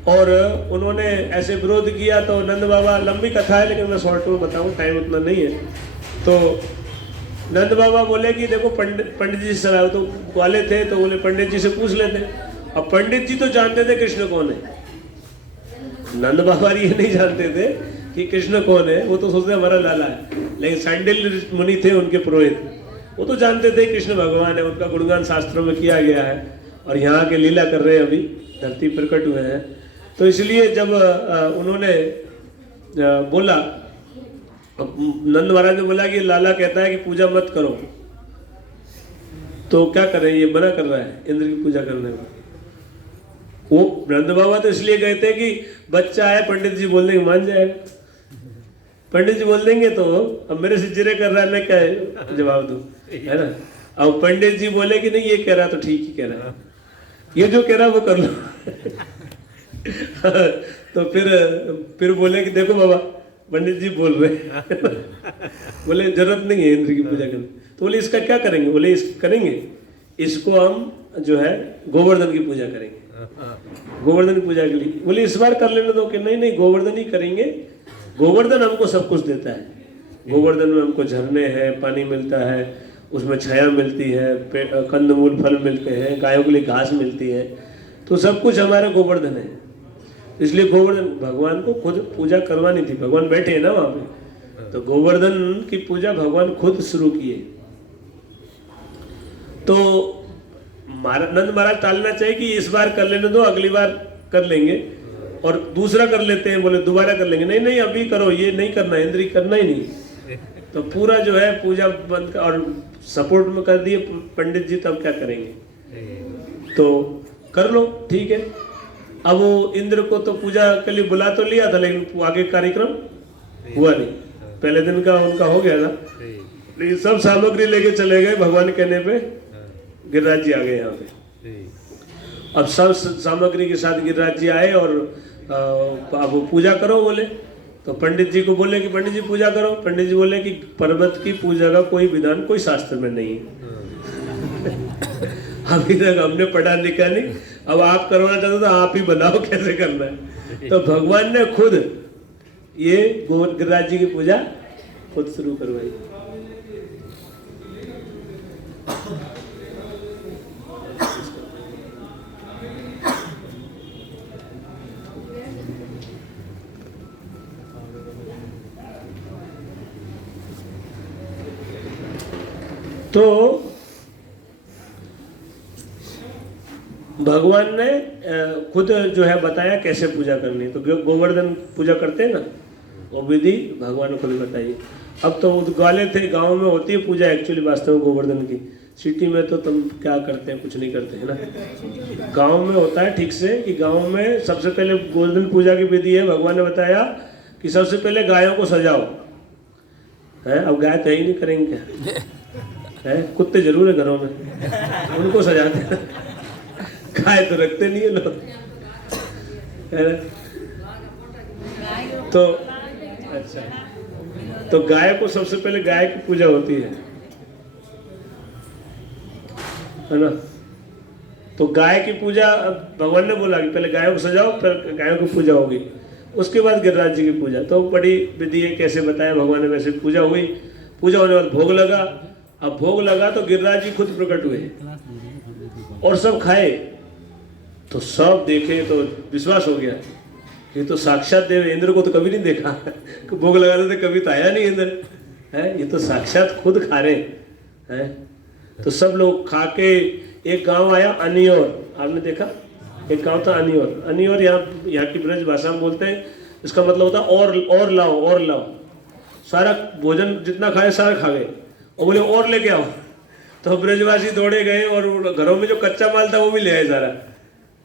और उन्होंने ऐसे विरोध किया। तो नंद बाबा, लंबी कथा है लेकिन मैं शॉर्ट में बताऊं, टाइम उतना नहीं है। तो नंद बाबा बोले कि देखो पंडित जी से सलाह, तो वाले थे तो बोले पंडित जी से पूछ लेते। अब पंडित जी तो जानते थे कृष्ण कौन है, नंद बाबा ये नहीं जानते थे कि कृष्ण कौन है, वो तो सोचते हमारा लाला है। लेकिन सांडिल्य मुनि थे उनके पुरोहित, वो तो जानते थे कृष्ण भगवान है, उनका गुणगान शास्त्रों में किया गया है, और यहाँ के लीला कर रहे हैं, अभी धरती प्रकट हुए हैं। तो इसलिए जब उन्होंने बोला, नंद महाराज ने बोला कि लाला कहता है कि पूजा मत करो, तो क्या करें, ये मना कर रहा है इंद्र की पूजा करने में। वो नंद बाबा तो इसलिए गए थे कि बच्चा है, पंडित जी बोल देंगे मान जाएगा, पंडित जी बोल देंगे तो अब मेरे से जिरे कर रहा है, मैं क्या जवाब दूं, है ना। अब पंडित जी बोले कि नहीं ये कह रहा तो ठीक ही कह रहा है, ये जो कह रहा वो कर लो। तो फिर बोले कि देखो बाबा पंडित जी बोल रहे हैं। बोले जरूरत नहीं है इंद्र की पूजा करने। तो बोले इसका क्या करेंगे, बोले करेंगे इसको हम जो है गोवर्धन की पूजा करेंगे, गोवर्धन की पूजा के लिए। बोले इस बार कर लेने दो, कि नहीं गोवर्धन ही करेंगे, गोवर्धन हमको सब कुछ देता है, गोवर्धन में हमको झरने हैं, पानी मिलता है, उसमें छाया मिलती है, कंदमूल फल मिलते हैं, गायों के लिए घास मिलती है, तो सब कुछ हमारा गोवर्धन है। इसलिए गोवर्धन भगवान को खुद पूजा करवानी थी, भगवान बैठे हैं ना वहां पे, तो गोवर्धन की पूजा भगवान खुद शुरू किए। तो नंद महाराज टालना चाहिए कि इस बार कर लेने दो, अगली बार कर लेंगे, और दूसरा कर लेते हैं, बोले दोबारा कर लेंगे, नहीं अभी करो, ये नहीं करना, इंद्री करना ही नहीं। तो पूरा जो है पूजा बंद कर, और सपोर्ट में कर दिए पंडित जी, तब क्या करेंगे, तो कर लो ठीक है। अब वो इंद्र को तो पूजा के लिए बुला तो लिया था, लेकिन आगे कार्यक्रम हुआ नहीं, पहले दिन का उनका हो गया था, लेकिन सब सामग्री लेके चले गए, भगवान कहने पे गिरिराज जी आ गए यहाँ पे। अब सब सामग्री के साथ गिरिराज जी आए, और अब पूजा करो बोले। तो पंडित जी को बोले कि पंडित जी पूजा करो। पंडित जी बोले कि पर्वत की पूजा का कोई विधान कोई शास्त्र में नहीं है। अभी तक हमने पढ़ा लिखा नहीं, अब आप करवाना चाहते तो आप ही बनाओ कैसे करना है। तो भगवान ने खुद ये गिरिराज जी की पूजा खुद शुरू करवाई। तो भगवान ने खुद जो है बताया कैसे पूजा करनी है। तो गोवर्धन पूजा करते हैं ना, वो विधि भगवान ने खुद बताई। अब तो ग्वाले थे, गांव में होती है पूजा एक्चुअली वास्तव में गोवर्धन की। सिटी में तो तुम क्या करते हैं, कुछ नहीं करते है ना। गांव में होता है ठीक से कि गांव में सबसे पहले गोवर्धन पूजा की विधि है। भगवान ने बताया कि सबसे पहले गायों को सजाओ है। अब गाय तो ही नहीं करेंगे क्या है, कुत्ते जरूर है घरों में, उनको सजाते हैं, गाय तो रखते नहीं है लोग है ना। तो अच्छा, तो गाय को सबसे पहले गाय की पूजा होती है ना। तो गाय की पूजा भगवान ने बोला कि पहले गायों को सजाओ, फिर गायों की पूजा होगी, उसके बाद गिरिराज जी की पूजा। तो बड़ी विधि है, कैसे बताया भगवान ने वैसे पूजा हुई। पूजा होने के बाद भोग लगा। अब भोग लगा तो गिरिराज जी खुद प्रकट हुए और सब खाए। तो सब देखे तो विश्वास हो गया, ये तो साक्षात देव। इंद्र को तो कभी नहीं देखा, भोग लगाने से कभी तो आया नहीं इंद्र है, ये तो साक्षात खुद खा रहे हैं। तो सब लोग खा के एक गांव आया अनियोर, आपने देखा एक गांव था अनियोर। अनियोर यहाँ की ब्रज भाषा में बोलते हैं, इसका मतलब होता है और लाओ और लाओ। सारा भोजन जितना खाए सारा खा गए और बोले और लेके आओ। तो ब्रजवासी दौड़े गए और घरों में जो कच्चा माल था वो भी ले आए। सारा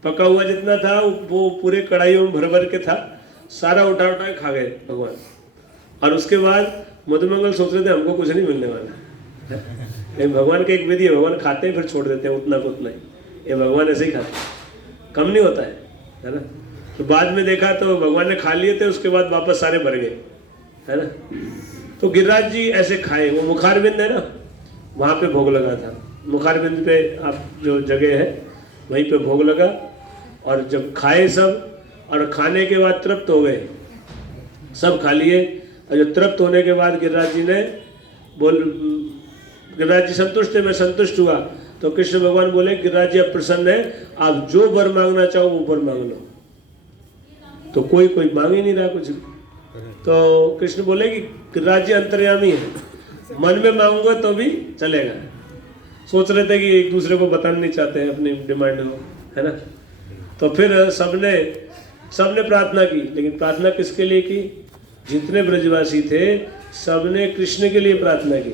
पका हुआ जितना था वो पूरे कढ़ाइयों में भर भर के था, सारा उठा उठा के खा गए भगवान। और उसके बाद मधुमंगल सोच रहे थे हमको कुछ नहीं मिलने वाला है। भगवान की एक विधि है, भगवान खाते हैं फिर छोड़ देते हैं उतना को उतना ही। ये भगवान ऐसे ही खाते हैं, कम नहीं होता है ना। तो बाद में देखा तो भगवान ने खा लिए थे, उसके बाद वापस सारे भर गए है ना। तो गिरिराज जी ऐसे खाए। वो मुखारबिंद है ना, वहाँ पे भोग लगा था। मुखारबिंद पे आप जो जगह है वहीं पे भोग लगा। और जब खाए सब, और खाने के बाद तृप्त हो गए, सब खा लिए। और जब तृप्त होने के बाद गिरिराज जी ने गिरिराज जी संतुष्ट थे, मैं संतुष्ट हुआ। तो कृष्ण भगवान बोले गिरिराज जी अब प्रसन्न है, आप जो वर मांगना चाहो वो वर मांग लो। तो कोई मांग ही नहीं रहा कुछ। तो कृष्ण बोले कि गिरिराज जी अंतर्यामी है, मन में मांगूंगा तो भी चलेगा। सोच रहे थे कि एक दूसरे को बताना नहीं चाहते हैं अपनी डिमांड को है ना। तो फिर सबने प्रार्थना की, लेकिन प्रार्थना किसके लिए की? जितने ब्रजवासी थे सबने कृष्ण के लिए प्रार्थना की,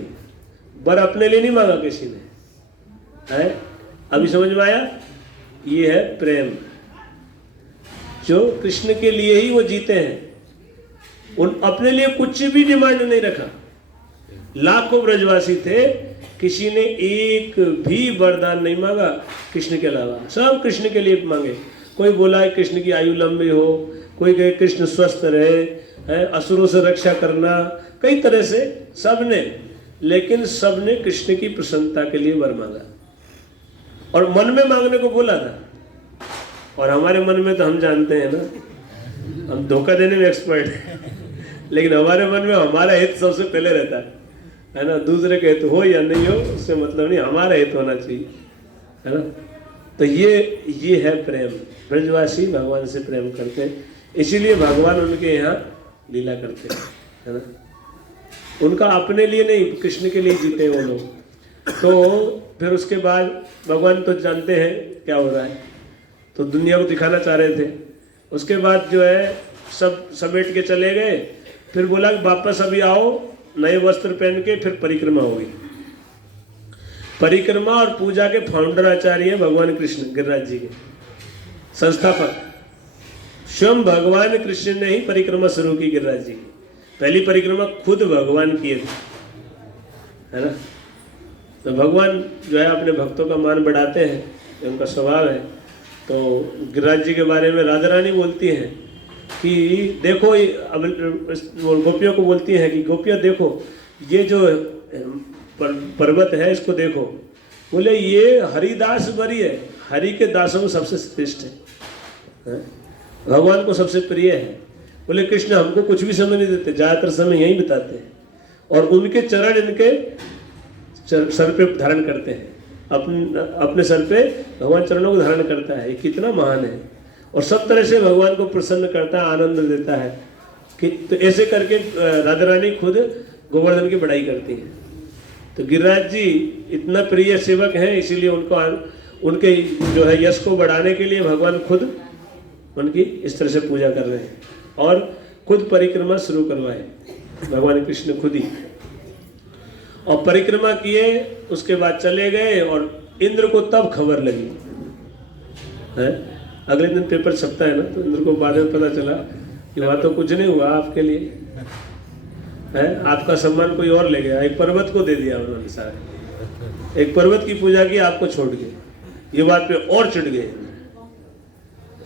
वर अपने लिए नहीं मांगा किसी ने है। अभी समझ में आया? ये है प्रेम, जो कृष्ण के लिए ही वो जीते हैं। उन अपने लिए कुछ भी डिमांड नहीं रखा। लाखों ब्रजवासी थे, किसी ने एक भी वरदान नहीं मांगा कृष्ण के अलावा, सब कृष्ण के लिए मांगे। कोई बोला है कृष्ण की आयु लंबी हो, कोई कहे कृष्ण स्वस्थ रहे है, असुरों से रक्षा करना, कई तरह से सबने, लेकिन सबने कृष्ण की प्रसन्नता के लिए वर मांगा और मन में मांगने को बोला था। और हमारे मन में तो हम जानते हैं ना, हम धोखा देने में एक्सपर्ट हैं, लेकिन हमारे मन में हमारा हित सबसे पहले रहता है ना। दूसरे का हित हो या नहीं हो उससे मतलब नहीं, हमारा हित होना चाहिए है ना। तो ये है प्रेम। ब्रजवासी भगवान से प्रेम करते हैं, इसीलिए भगवान उनके यहाँ लीला करते हैं है ना। उनका अपने लिए नहीं, कृष्ण के लिए जीते वो लोग। तो फिर उसके बाद भगवान तो जानते हैं क्या हो रहा है, तो दुनिया को दिखाना चाह रहे थे। उसके बाद जो है सब समेट के चले गए। फिर बोला कि वापस अभी आओ नए वस्त्र पहन के, फिर परिक्रमा होगी। परिक्रमा और पूजा के फाउंडर आचार्य हैं भगवान कृष्ण, गिरिराज जी के संस्थापक। स्वयं भगवान कृष्ण ने ही परिक्रमा शुरू की गिरिराज जी की। पहली परिक्रमा खुद भगवान किए थे है ना। तो भगवान जो है अपने भक्तों का मान बढ़ाते हैं, उनका स्वभाव है। तो गिरिराज जी के बारे में राधा रानी बोलती हैं कि देखो, अब गोपियों को बोलती हैं कि गोपियाँ देखो ये जो पर्वत है इसको देखो। बोले ये हरिदास बरी है, हरि के दासों में सबसे श्रेष्ठ है, भगवान को सबसे प्रिय है। बोले कृष्ण हमको कुछ भी समय नहीं देते, ज्यादातर समय यहीं बिताते हैं और उनके चरण इनके सर पे धारण करते हैं, अपने सर पे भगवान चरणों को धारण करता है। ये कितना महान है और सब तरह से भगवान को प्रसन्न करता है, आनंद देता है कि तो ऐसे करके राधा रानी खुद गोवर्धन की बड़ाई करती है। तो गिरिराज जी इतना प्रिय सेवक हैं, इसीलिए उनके जो है यश को बढ़ाने के लिए भगवान खुद उनकी इस तरह से पूजा कर रहे हैं और खुद परिक्रमा शुरू करवाए भगवान कृष्ण खुद ही। और परिक्रमा किए, उसके बाद चले गए और इंद्र को तब खबर लगी है, अगले दिन पेपर छपता है ना, तो इंद्र को बाद में पता चला कि वहाँ तो कुछ नहीं हुआ आपके लिए है, आपका सम्मान कोई और ले गया, एक पर्वत को दे दिया उन्होंने सारा, एक पर्वत की पूजा की आपको छोड़ के, ये बात पे और चिढ़ गए।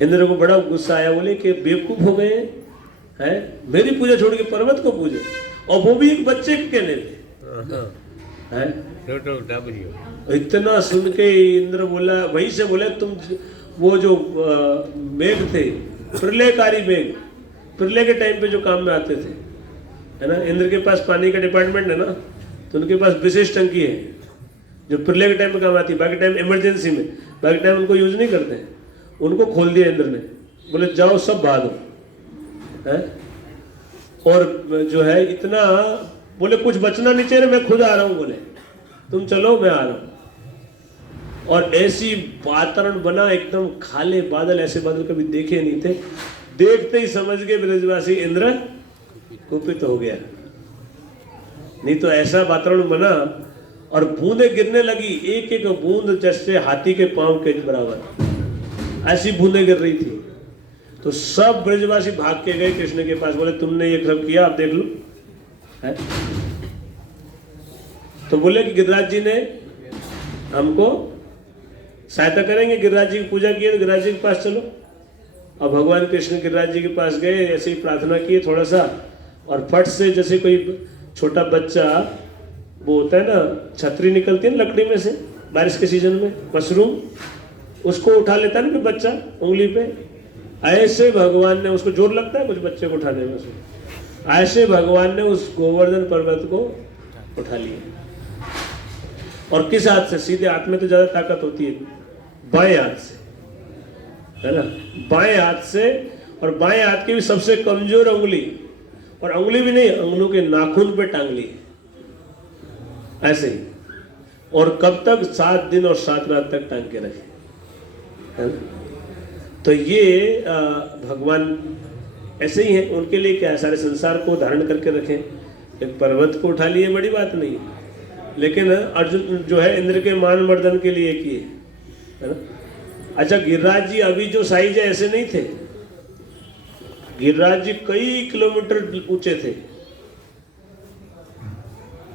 इंद्र को बड़ा गुस्सा आया, बोले कि बेवकूफ हो गए हैं, मेरी पूजा छोड़ के पर्वत को पूजे और वो भी एक बच्चे के कहने पे है। इतना सुन के इंद्र बोला, वहीं से बोले तुम वो जो मेघ थे, प्रलयकारी मेघ, प्रलय के टाइम पे जो काम में आते थे है ना, इंद्र के पास पानी का डिपार्टमेंट है ना, तो उनके पास विशेष टंकी है जो प्रलय के टाइम पे काम आती है, बाकी टाइम इमरजेंसी में, बाकी टाइम उनको यूज नहीं करते हैं। उनको खोल दिया इंद्र ने, बोले जाओ सब भागो है, और जो है इतना बोले कुछ बचना नहीं चाहिए, मैं खुद आ रहा हूं, बोले तुम चलो मैं आ रहा हूं। और ऐसी वातावरण बना, एकदम खाले बादल, ऐसे बादल कभी देखे नहीं थे, देखते ही समझ गए ब्रजवासी इंद्र कुपित हो गया। नहीं तो ऐसा वातावरण बना और बूंदे गिरने लगी, एक एक बूंद जैसे हाथी के पांव के बराबर, ऐसी बूंदे गिर रही थी। तो सब ब्रजवासी भाग के गए कृष्ण के पास, बोले तुमने ये सब किया, आप देख लो है? तो बोले कि गिरिराज जी ने हमको सहायता करेंगे, गिरिराज जी की पूजा की है तो गिरिराज जी के पास चलो। और भगवान कृष्ण गिरिराज जी के पास गए, ऐसे ही प्रार्थना की थोड़ा सा, और फट से जैसे कोई छोटा बच्चा, वो होता है ना छतरी निकलती है ना लकड़ी में से बारिश के सीजन में, मशरूम, उसको उठा लेता है ना बच्चा उंगली पे, ऐसे भगवान ने, उसको जोर लगता है कुछ बच्चे को उठाने में, ऐसे भगवान ने उस गोवर्धन पर्वत को उठा लिया। और किस हाथ से? सीधे हाथ में तो ज्यादा ताकत होती है, बाएं हाथ से है ना, बाएं हाथ से। और बाएं हाथ की भी सबसे कमजोर उंगली, और उंगली भी नहीं, अंगुलों के नाखून पे टांग ली ऐसे ही। और कब तक? 7 दिन और 7 रात तक टांग के रखे है ना? तो ये भगवान ऐसे ही है, उनके लिए क्या है, सारे संसार को धारण करके रखें। एक पर्वत को उठा लिए बड़ी बात नहीं, लेकिन अर्जुन जो है इंद्र के मान वर्धन के लिए किए है ना। अच्छा, गिरिराज जी अभी जो साइज है ऐसे नहीं थे, गिरिराज जी कई किलोमीटर ऊंचे थे।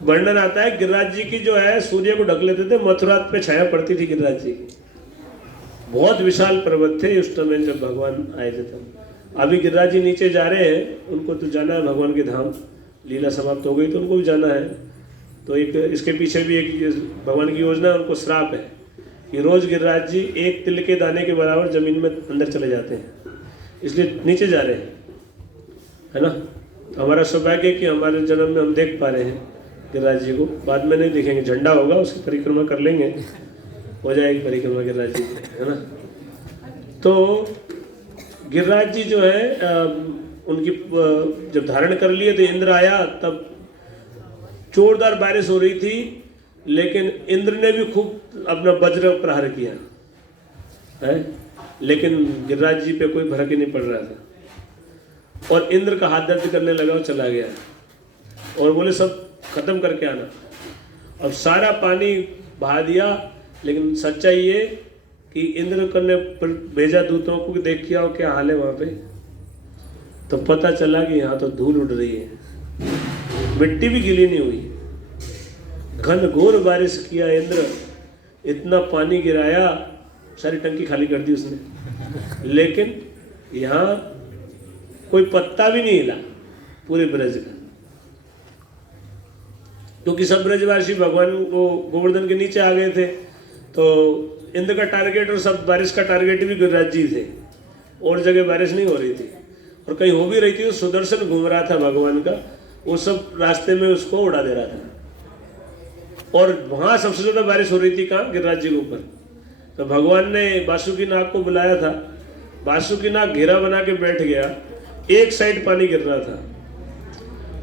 वर्णन आता है गिरिराज जी की जो है सूर्य को ढक लेते थे, मथुरा पे छाया पड़ती थी गिरिराज जी की। बहुत विशाल पर्वत थे उस समय जब भगवान आए थे तब। अभी गिरिराज जी नीचे जा रहे हैं, उनको तो जाना है भगवान के धाम, लीला समाप्त हो गई तो उनको भी जाना है। तो एक इसके पीछे भी एक भगवान की योजना है, उनको श्राप है कि रोज गिरिराज जी एक तिल के दाने के बराबर जमीन में अंदर चले जाते हैं, इसलिए नीचे जा रहे हैं है ना। तो हमारा सौभाग्य है कि हमारे जन्म में हम देख पा रहे हैं गिरिराज जी को, बाद में नहीं देखेंगे, झंडा होगा उसकी परिक्रमा कर लेंगे, हो जाएगी परिक्रमा गिरिराज जी है ना। तो गिरिराज जी जो है उनकी जब धारण कर लिए तो इंद्र आया, तब जोरदार बारिश हो रही थी, लेकिन इंद्र ने भी खूब अपना वज्र प्रहार किया है, लेकिन गिरिराज जी पे कोई फर्क ही नहीं पड़ रहा था। और इंद्र का हाथ दर्द करने लगा और चला गया, और बोले सब खत्म करके आना। अब सारा पानी बहा दिया, लेकिन सच्चाई ये कि इंद्र ने भेजा दूतों को, देख के आओ क्या हाल है वहां पे। तो पता चला कि यहाँ तो धूल उड़ रही है, मिट्टी भी गीली नहीं हुई। घनघोर बारिश किया इंद्र, इतना पानी गिराया, सारी टंकी खाली कर दी उसने, लेकिन यहाँ कोई पत्ता भी नहीं हिला पूरे ब्रज का, क्योंकि सब ब्रजवासी भगवान को गोवर्धन के नीचे आ गए थे। तो इंद्र का टारगेट और सब बारिश का टारगेट भी गिरिराज जी थे, और जगह बारिश नहीं हो रही थी। और कहीं हो भी रही थी तो सुदर्शन घूम रहा था भगवान का, वो सब रास्ते में उसको उड़ा दे रहा था। और वहां सबसे ज्यादा बारिश हो रही थी कहाँ? गिरिराज जी के ऊपर। तो भगवान ने बासुकीनाग को बुलाया था, बासुकीनाग घेरा बना के बैठ गया, एक साइड पानी गिर रहा था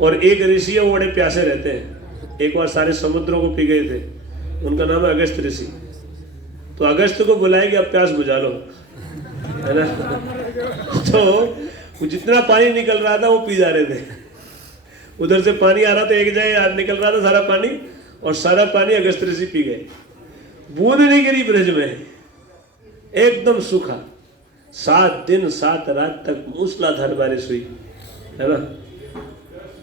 और एक ऋषि है वो बड़े प्यासे रहते हैं, एक बार सारे समुद्रों को पी गए थे, उनका नाम है अगस्त ऋषि। तो अगस्त को बुलाए कि अब प्यास बुझा लो, है ना। तो वो जितना पानी निकल रहा था वो पी जा रहे थे, उधर से पानी आ रहा था एक जगह निकल रहा था सारा पानी, और सारा पानी अगस्त ऋषि पी गए। बूंद नहीं गिरी ब्रज में, एकदम सूखा। 7 दिन 7 रात तक मूसलाधार बारिश हुई, है ना।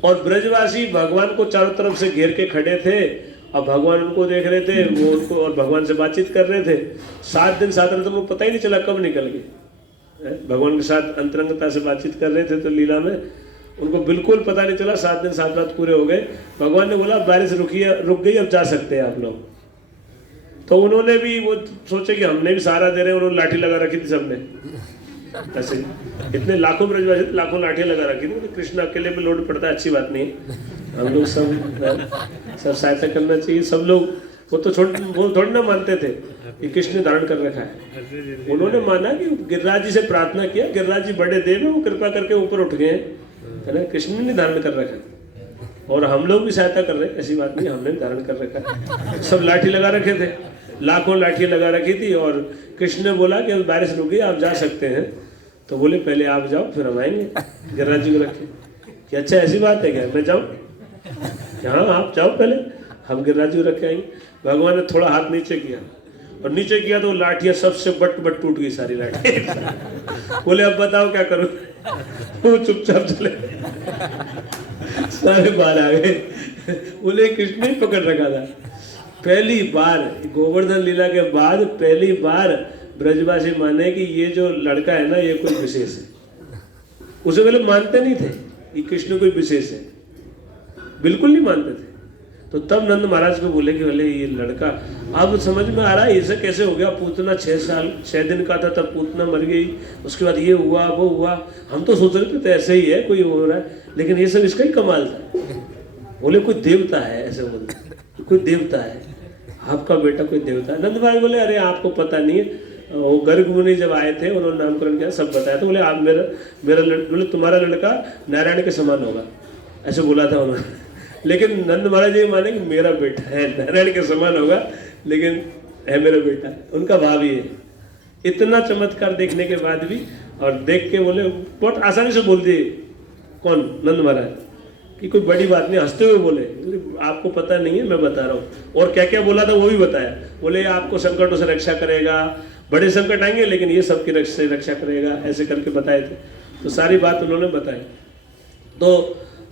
और ब्रजवासी भगवान को चारों तरफ से घेर के खड़े थे, अब भगवान उनको देख रहे थे, वो उनको और भगवान से बातचीत कर रहे थे। 7 दिन 7 रात उनको पता ही नहीं चला कब निकल गए। भगवान के साथ अंतरंगता से बातचीत कर रहे थे तो लीला में उनको बिल्कुल पता नहीं चला, 7 दिन 7 रात पूरे हो गए। भगवान ने बोला बारिश रुक गई, अब जा सकते हैं आप लोग। तो उन्होंने भी वो सोचे कि हमने भी सहारा दे रहे हैं, उन्होंने लाठी लगा रखी थी सबने, ऐसे इतने लाखों ब्रजवासी लाखों लाठियां लगा रखी थी। कृष्ण अकेले पे लोड पड़ता है, अच्छी बात नहीं है। हम लोग सब सहायता करना चाहिए, सब लोग। वो तो वो थोड़ी ना मानते थे कि कृष्ण ने धारण कर रखा है, उन्होंने माना कि गिरिराज जी से प्रार्थना किया, गिरिराज जी बड़े देव है, वो कृपा करके ऊपर उठ गए, है ना। कृष्ण ने धारण कर रखा है और हम लोग भी सहायता कर रहे हैं, ऐसी बात नहीं, हमने भी धारण कर रखा है। सब लाठी लगा रखे थे, लाखों लाठियां लगा रखी थी। और कृष्ण ने बोला कि बारिश रुक गई, आप जा सकते हैं। तो बोले पहले आप जाओ फिर हम आएंगे। गिरिराज जी को रखे कि अच्छा ऐसी बात है क्या, मैं जाऊँ? हाँ आप जाओ पहले, हम गिरिराज जी को रखे आएंगे। भगवान ने थोड़ा हाथ नीचे किया और नीचे किया तो लाठियां सबसे बट टूट गई, सारी लाठियां। बोले अब बताओ क्या करूं? वो चुपचाप चले, सारे बाहर आ गए। बोले कृष्ण ने पकड़ रखा था। पहली बार गोवर्धन लीला के बाद पहली बार ब्रजवासी माने कि ये जो लड़का है ना ये कोई विशेष है। उसे पहले मानते नहीं थे कि कृष्ण कोई विशेष है, बिल्कुल नहीं मानते थे। तो तब नंद महाराज को बोले कि बोले ये लड़का अब समझ में आ रहा है ऐसे कैसे हो गया। पूतना 6 दिन का था तब पूतना मर गई, उसके बाद ये हुआ वो हुआ। हम तो सोच रहे थे तो ऐसे ही है, कोई हो रहा है, लेकिन ये सब इसका ही कमाल था। बोले कोई देवता है, ऐसे बोलते कोई देवता है, आपका बेटा कोई देवता है। नंद महाराज बोले अरे आपको पता नहीं है, वो गर्ग मुनि जब आए थे उन्होंने नामकरण किया, सब बताया। तो बोले आप बोले तुम्हारा लड़का नारायण के समान होगा, ऐसे बोला था उन्होंने। लेकिन नंद महाराज ये माने कि मेरा बेटा है, नारायण के समान होगा लेकिन है मेरा बेटा, उनका भाव ही है। इतना चमत्कार देखने के बाद भी, और देख के बोले बहुत आसानी से बोल दिए, कौन? नंद महाराज, कि कोई बड़ी बात नहीं, हंसते हुए बोले आपको पता नहीं है मैं बता रहा हूँ। और क्या क्या बोला था वो भी बताया। बोले आपको संकटों से रक्षा करेगा, बड़े संकट आएंगे लेकिन ये सबकी रक्षा करेगा, ऐसे करके बताए थे। तो सारी बात उन्होंने बताई। तो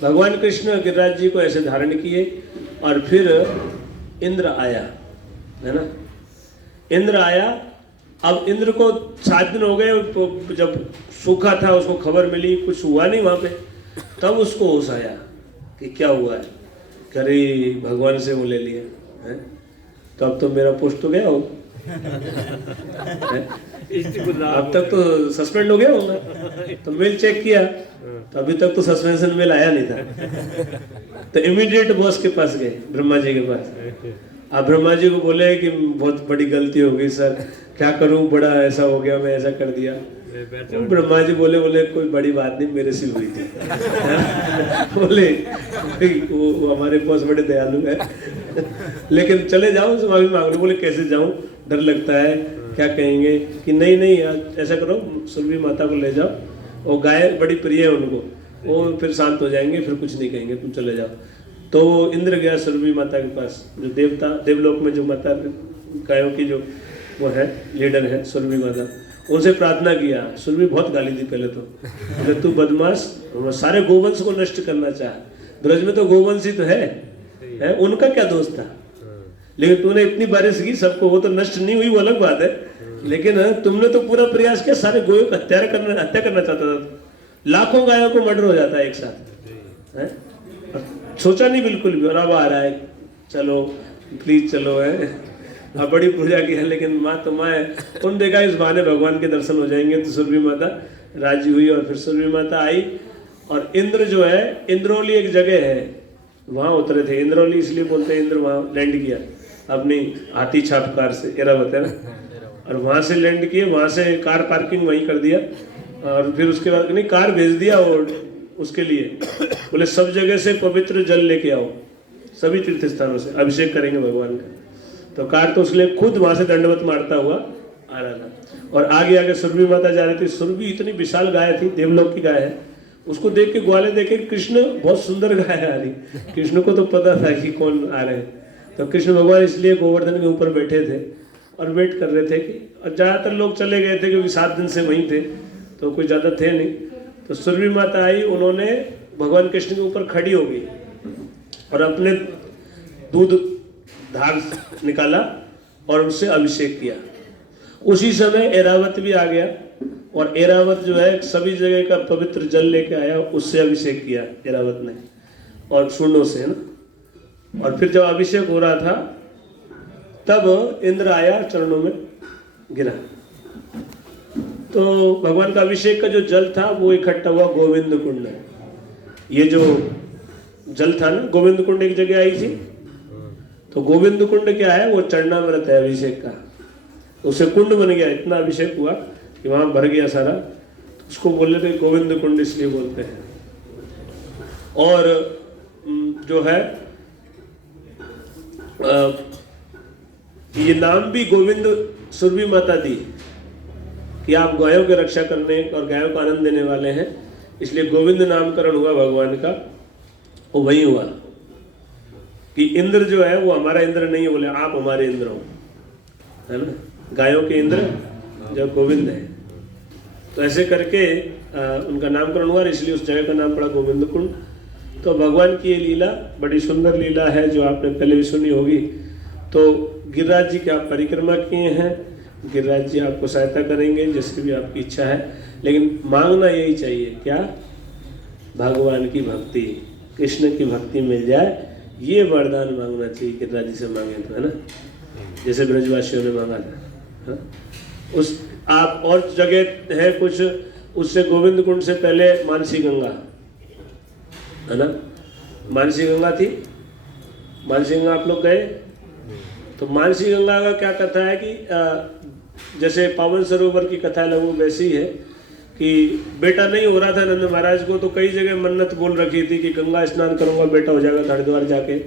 भगवान कृष्ण गिरिराज जी को ऐसे धारण किए और फिर इंद्र आया, है ना। इंद्र आया, अब इंद्र को 7 दिन हो गए, तो जब सूखा था उसको खबर मिली कुछ हुआ नहीं वहां पे, तब उसको होश आया कि क्या हुआ है। अरे भगवान से वो ले लिया है, तो अब तो मेरा पोस्ट तो गया हो, अब तक तो सस्पेंड हो गया होगा। तो मेल चेक किया तो अभी तक तो सस्पेंशन मेल आया नहीं था। तो इमीडिएट बॉस के पास गए, ब्रह्मा जी के पास। आप ब्रह्मा जी को बोले कि बहुत बड़ी गलती हो गई सर, क्या करूं, बड़ा ऐसा हो गया, मैं ऐसा कर दिया। तो ब्रह्मा जी बोले कोई बड़ी बात नहीं, मेरे से हुई थी। बोले वो हमारे बॉस बड़े दयालु है, लेकिन चले जाओ माफी मांग लो। बोले कैसे जाऊं, डर लगता है, क्या कहेंगे। कि नहीं ऐसा करो, सुरभि माता को ले जाओ, वो गाय बड़ी प्रिय है उनको, वो फिर शांत हो जाएंगे, फिर कुछ नहीं कहेंगे, तुम चले जाओ। तो इंद्र गया सुरभि माता के पास, जो देवलोक में जो माता गायों की जो वो है लीडर है सुरभि माता, उनसे प्रार्थना किया। सुरभि बहुत गाली दी पहले तो, बोले तू बदमाश, सारे गोवंश को नष्ट करना चाह, ब्रज में तो गोवंश ही तो है, उनका क्या दोष था, लेकिन तूने इतनी बारिश की सबको, वो तो नष्ट नहीं हुई वो अलग बात है, लेकिन तुमने तो पूरा प्रयास किया, सारे गोयों को हत्या करना चाहता था। लाखों गायों को मर्डर हो जाता है एक साथ, है? सोचा नहीं बिल्कुल भी। और अब आ रहा है, चलो प्लीज चलो, है अब बड़ी पूजा की है, लेकिन माँ तो माँ है, उन देखा इस बहाने भगवान के दर्शन हो जाएंगे। तो सुरभि माता राजी हुई और फिर सुरभि माता आई। और इंद्र जो है, इंद्रौली एक जगह है, वहाँ उतरे थे। इंद्रौली इसलिए बोलते हैं, इंद्र वहाँ लैंड किया अपनी हाथी छाप कार से, एरावत है ना, और वहाँ से लैंड किए, वहाँ से कार पार्किंग वहीं कर दिया। और फिर उसके बाद नहीं, कार भेज दिया और उसके लिए बोले सब जगह से पवित्र जल लेके आओ, सभी तीर्थ स्थानों से अभिषेक करेंगे भगवान का। तो कार तो उसके लिए खुद वहाँ से दंडवत मारता हुआ आ रहा था। और आगे आगे सुरभि माता जा रही थी। सुरभि इतनी विशाल गाय थी, देवलोक की गाय है। उसको देख के ग्वाले देखे कृष्ण बहुत सुंदर गाय आ रही। कृष्ण को तो पता था कि कौन आ रहे हैं, तो कृष्ण भगवान इसलिए गोवर्धन के ऊपर बैठे थे और वेट कर रहे थे कि, और ज़्यादातर लोग चले गए थे क्योंकि 7 दिन से वहीं थे, तो कोई ज़्यादा थे नहीं। तो सुरभि माता आई, उन्होंने भगवान कृष्ण के ऊपर खड़ी हो गई और अपने दूध धार निकाला और उससे अभिषेक किया। उसी समय एरावत भी आ गया और एरावत जो है सभी जगह का पवित्र जल लेके आया, उससे अभिषेक किया एरावत ने, और सूंडों से, है ना। और फिर जब अभिषेक हो रहा था तब इंद्र आया, चरणों में गिरा। तो भगवान का अभिषेक का जो जल था वो इकट्ठा हुआ गोविंद कुंड। ये जो जल था ना, गोविंद कुंड एक जगह आई थी। तो गोविंद कुंड क्या है, वो चरणामृत है अभिषेक का। उससे कुंड बन गया, इतना अभिषेक हुआ कि वहां भर गया सारा। तो उसको बोले थे गोविंद कुंड, इसलिए बोलते हैं। और जो है ये नाम भी गोविंद सुरभि माता दी कि आप गायों की रक्षा करने और गायों को आनंद देने वाले हैं, इसलिए गोविंद नामकरण हुआ भगवान का। वो वही हुआ कि इंद्र जो है वो हमारा इंद्र नहीं है, बोले आप हमारे इंद्र हो, है ना। गायों के इंद्र जो गोविंद है, तो ऐसे करके उनका नामकरण हुआ, इसलिए उस जगह का नाम पड़ा गोविंद कुंड। तो भगवान की ये लीला बड़ी सुंदर लीला है, जो आपने पहले भी सुनी होगी। तो गिरिराज जी की आप परिक्रमा किए हैं, गिरिराज जी आपको सहायता करेंगे जैसे भी आपकी इच्छा है, लेकिन मांगना यही चाहिए, क्या, भगवान की भक्ति, कृष्ण की भक्ति मिल जाए, ये वरदान मांगना चाहिए। गिरिराज जी से मांगे तो, है ना, जैसे ब्रजवासियों ने मांगा था। हाँ? उस आप और जगह है कुछ, उससे गोविंद कुंड से पहले मानसी गंगा, है ना, मानसी गंगा थी। मानसी गंगा आप लोग गए? तो मानसी गंगा का क्या कथा है कि जैसे पावन सरोवर की कथा लगभग वैसी है कि बेटा नहीं हो रहा था नंद महाराज को, तो कई जगह मन्नत बोल रखी थी कि गंगा स्नान करूंगा बेटा हो जाएगा हरिद्वार जाके,